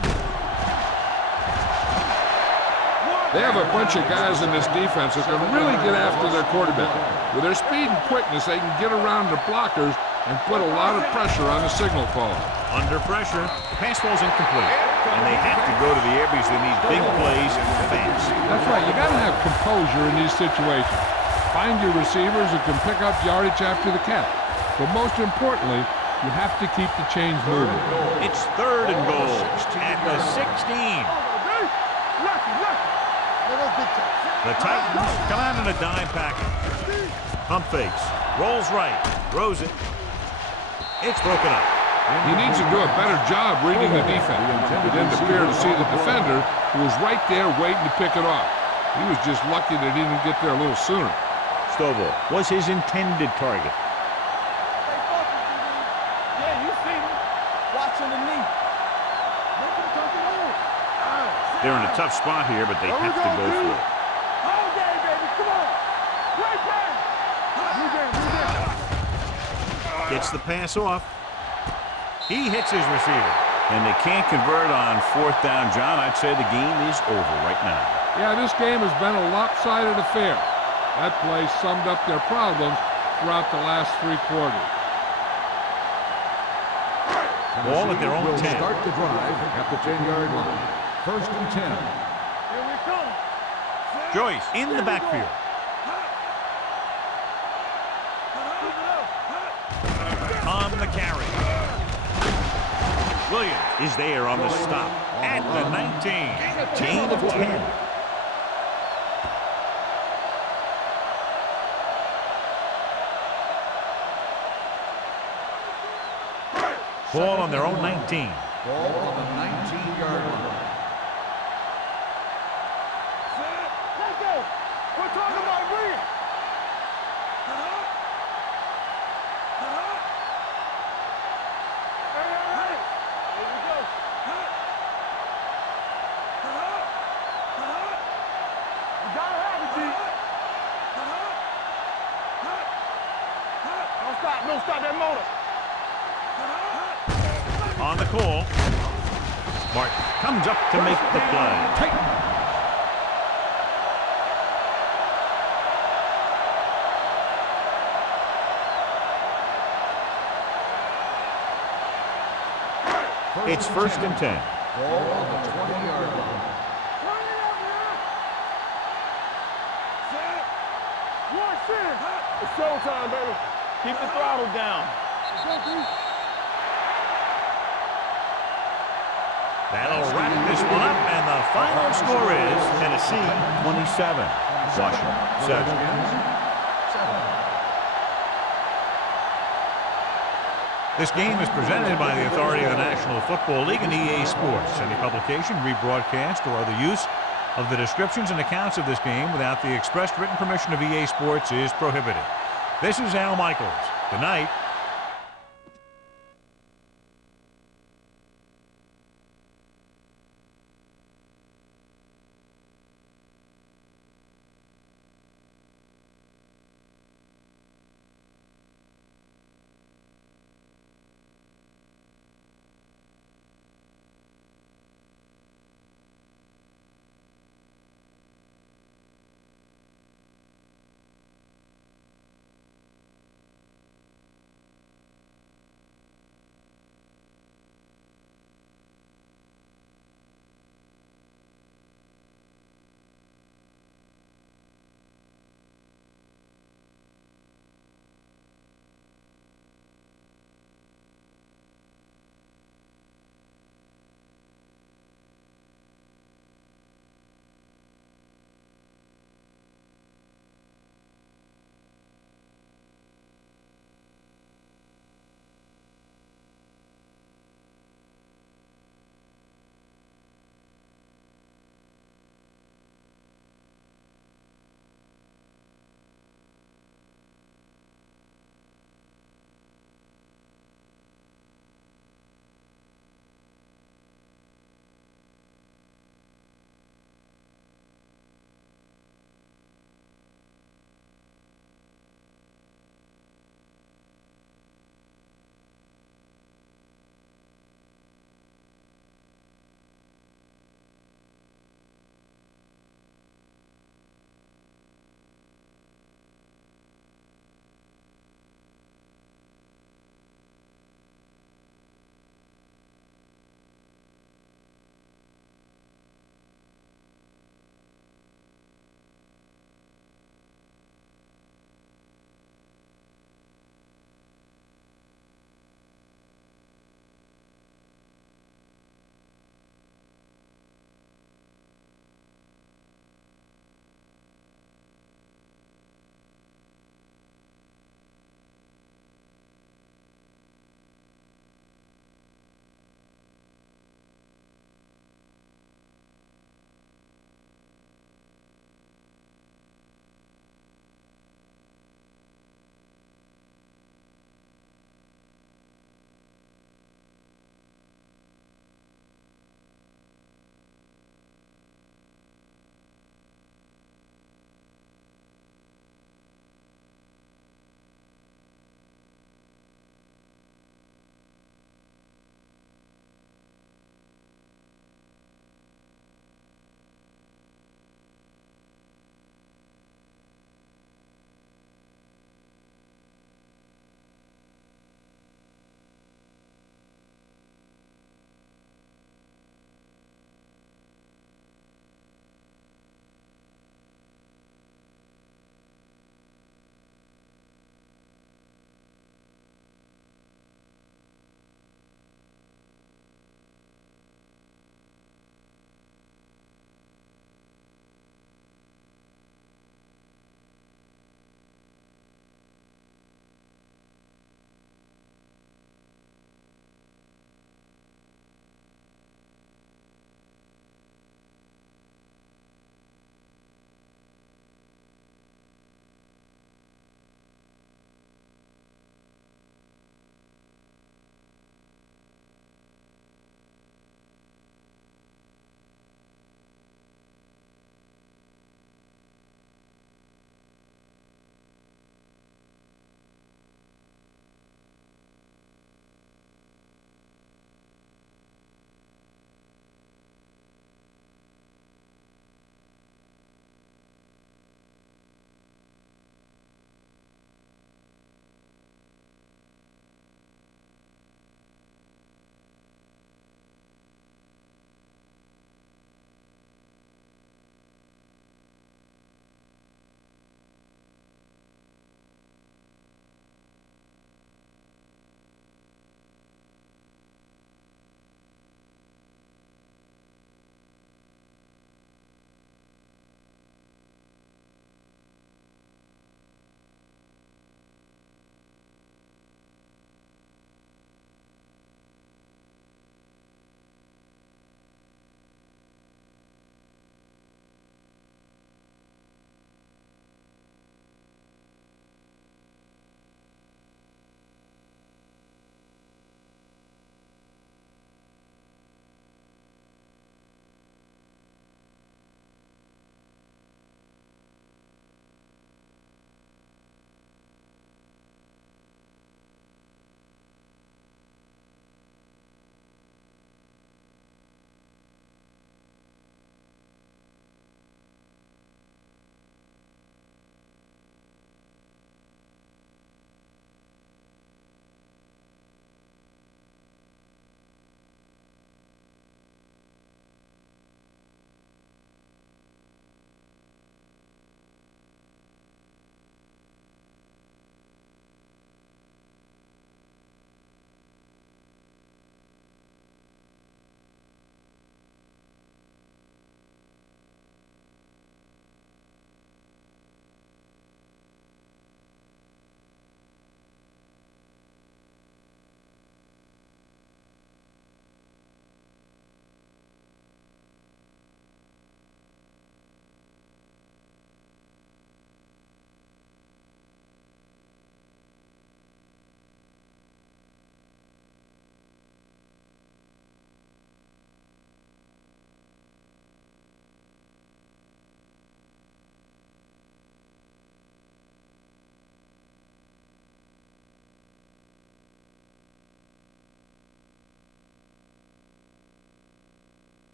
They have a bunch of guys in this defense that can really get after their quarterback. With their speed and quickness, they can get around the blockers and put a lot of pressure on the signal caller. Under pressure, the pass ball's incomplete. And they have to go to the air because they need big plays fast. That's right. You got to have composure in these situations. Find your receivers who can pick up yardage after the catch. But most importantly, you have to keep the chains moving. It's 3rd and goal at the 16. The Titans come out in a dime package. Pump fakes. Rolls right. Throws it. It's broken up. He needs to do a better job reading the defense. He didn't appear to see the defender, who was right there waiting to pick it off. He was just lucky that he didn't get there a little sooner. Stovall was his intended target. Yeah, you see him watching the knee. They're in a tough spot here, but they have to go for it. All day, baby. Come on. Right back. Gets the pass off. He hits his receiver. And they can't convert on 4th down, John. I'd say the game is over right now. Yeah, this game has been a lopsided affair. That play summed up their problems throughout the last 3 quarters. Ball at their own 10. Start the drive at the 10-yard line. 1st and 10. Here we come. Joyce in the backfield. On the carry. Williams is there on the stop at the 19. Gain of 10. Ball on their own 19. Ball on the 19-yard line. Let's go. We're talking about Williams. Don't stop that motor. On the call. Martin comes up to make the play. It's first and 10. Ball on the 20-yard line. Turn it up now. Set. Watch it. It's showtime, baby. Keep the throttle down. That'll wrap this one up, and the final score is Tennessee 27, Washington 7. This game is presented by the authority of the National Football League and EA Sports. Any publication, rebroadcast, or other use of the descriptions and accounts of this game without the expressed written permission of EA Sports is prohibited. This is Al Michaels. Good night.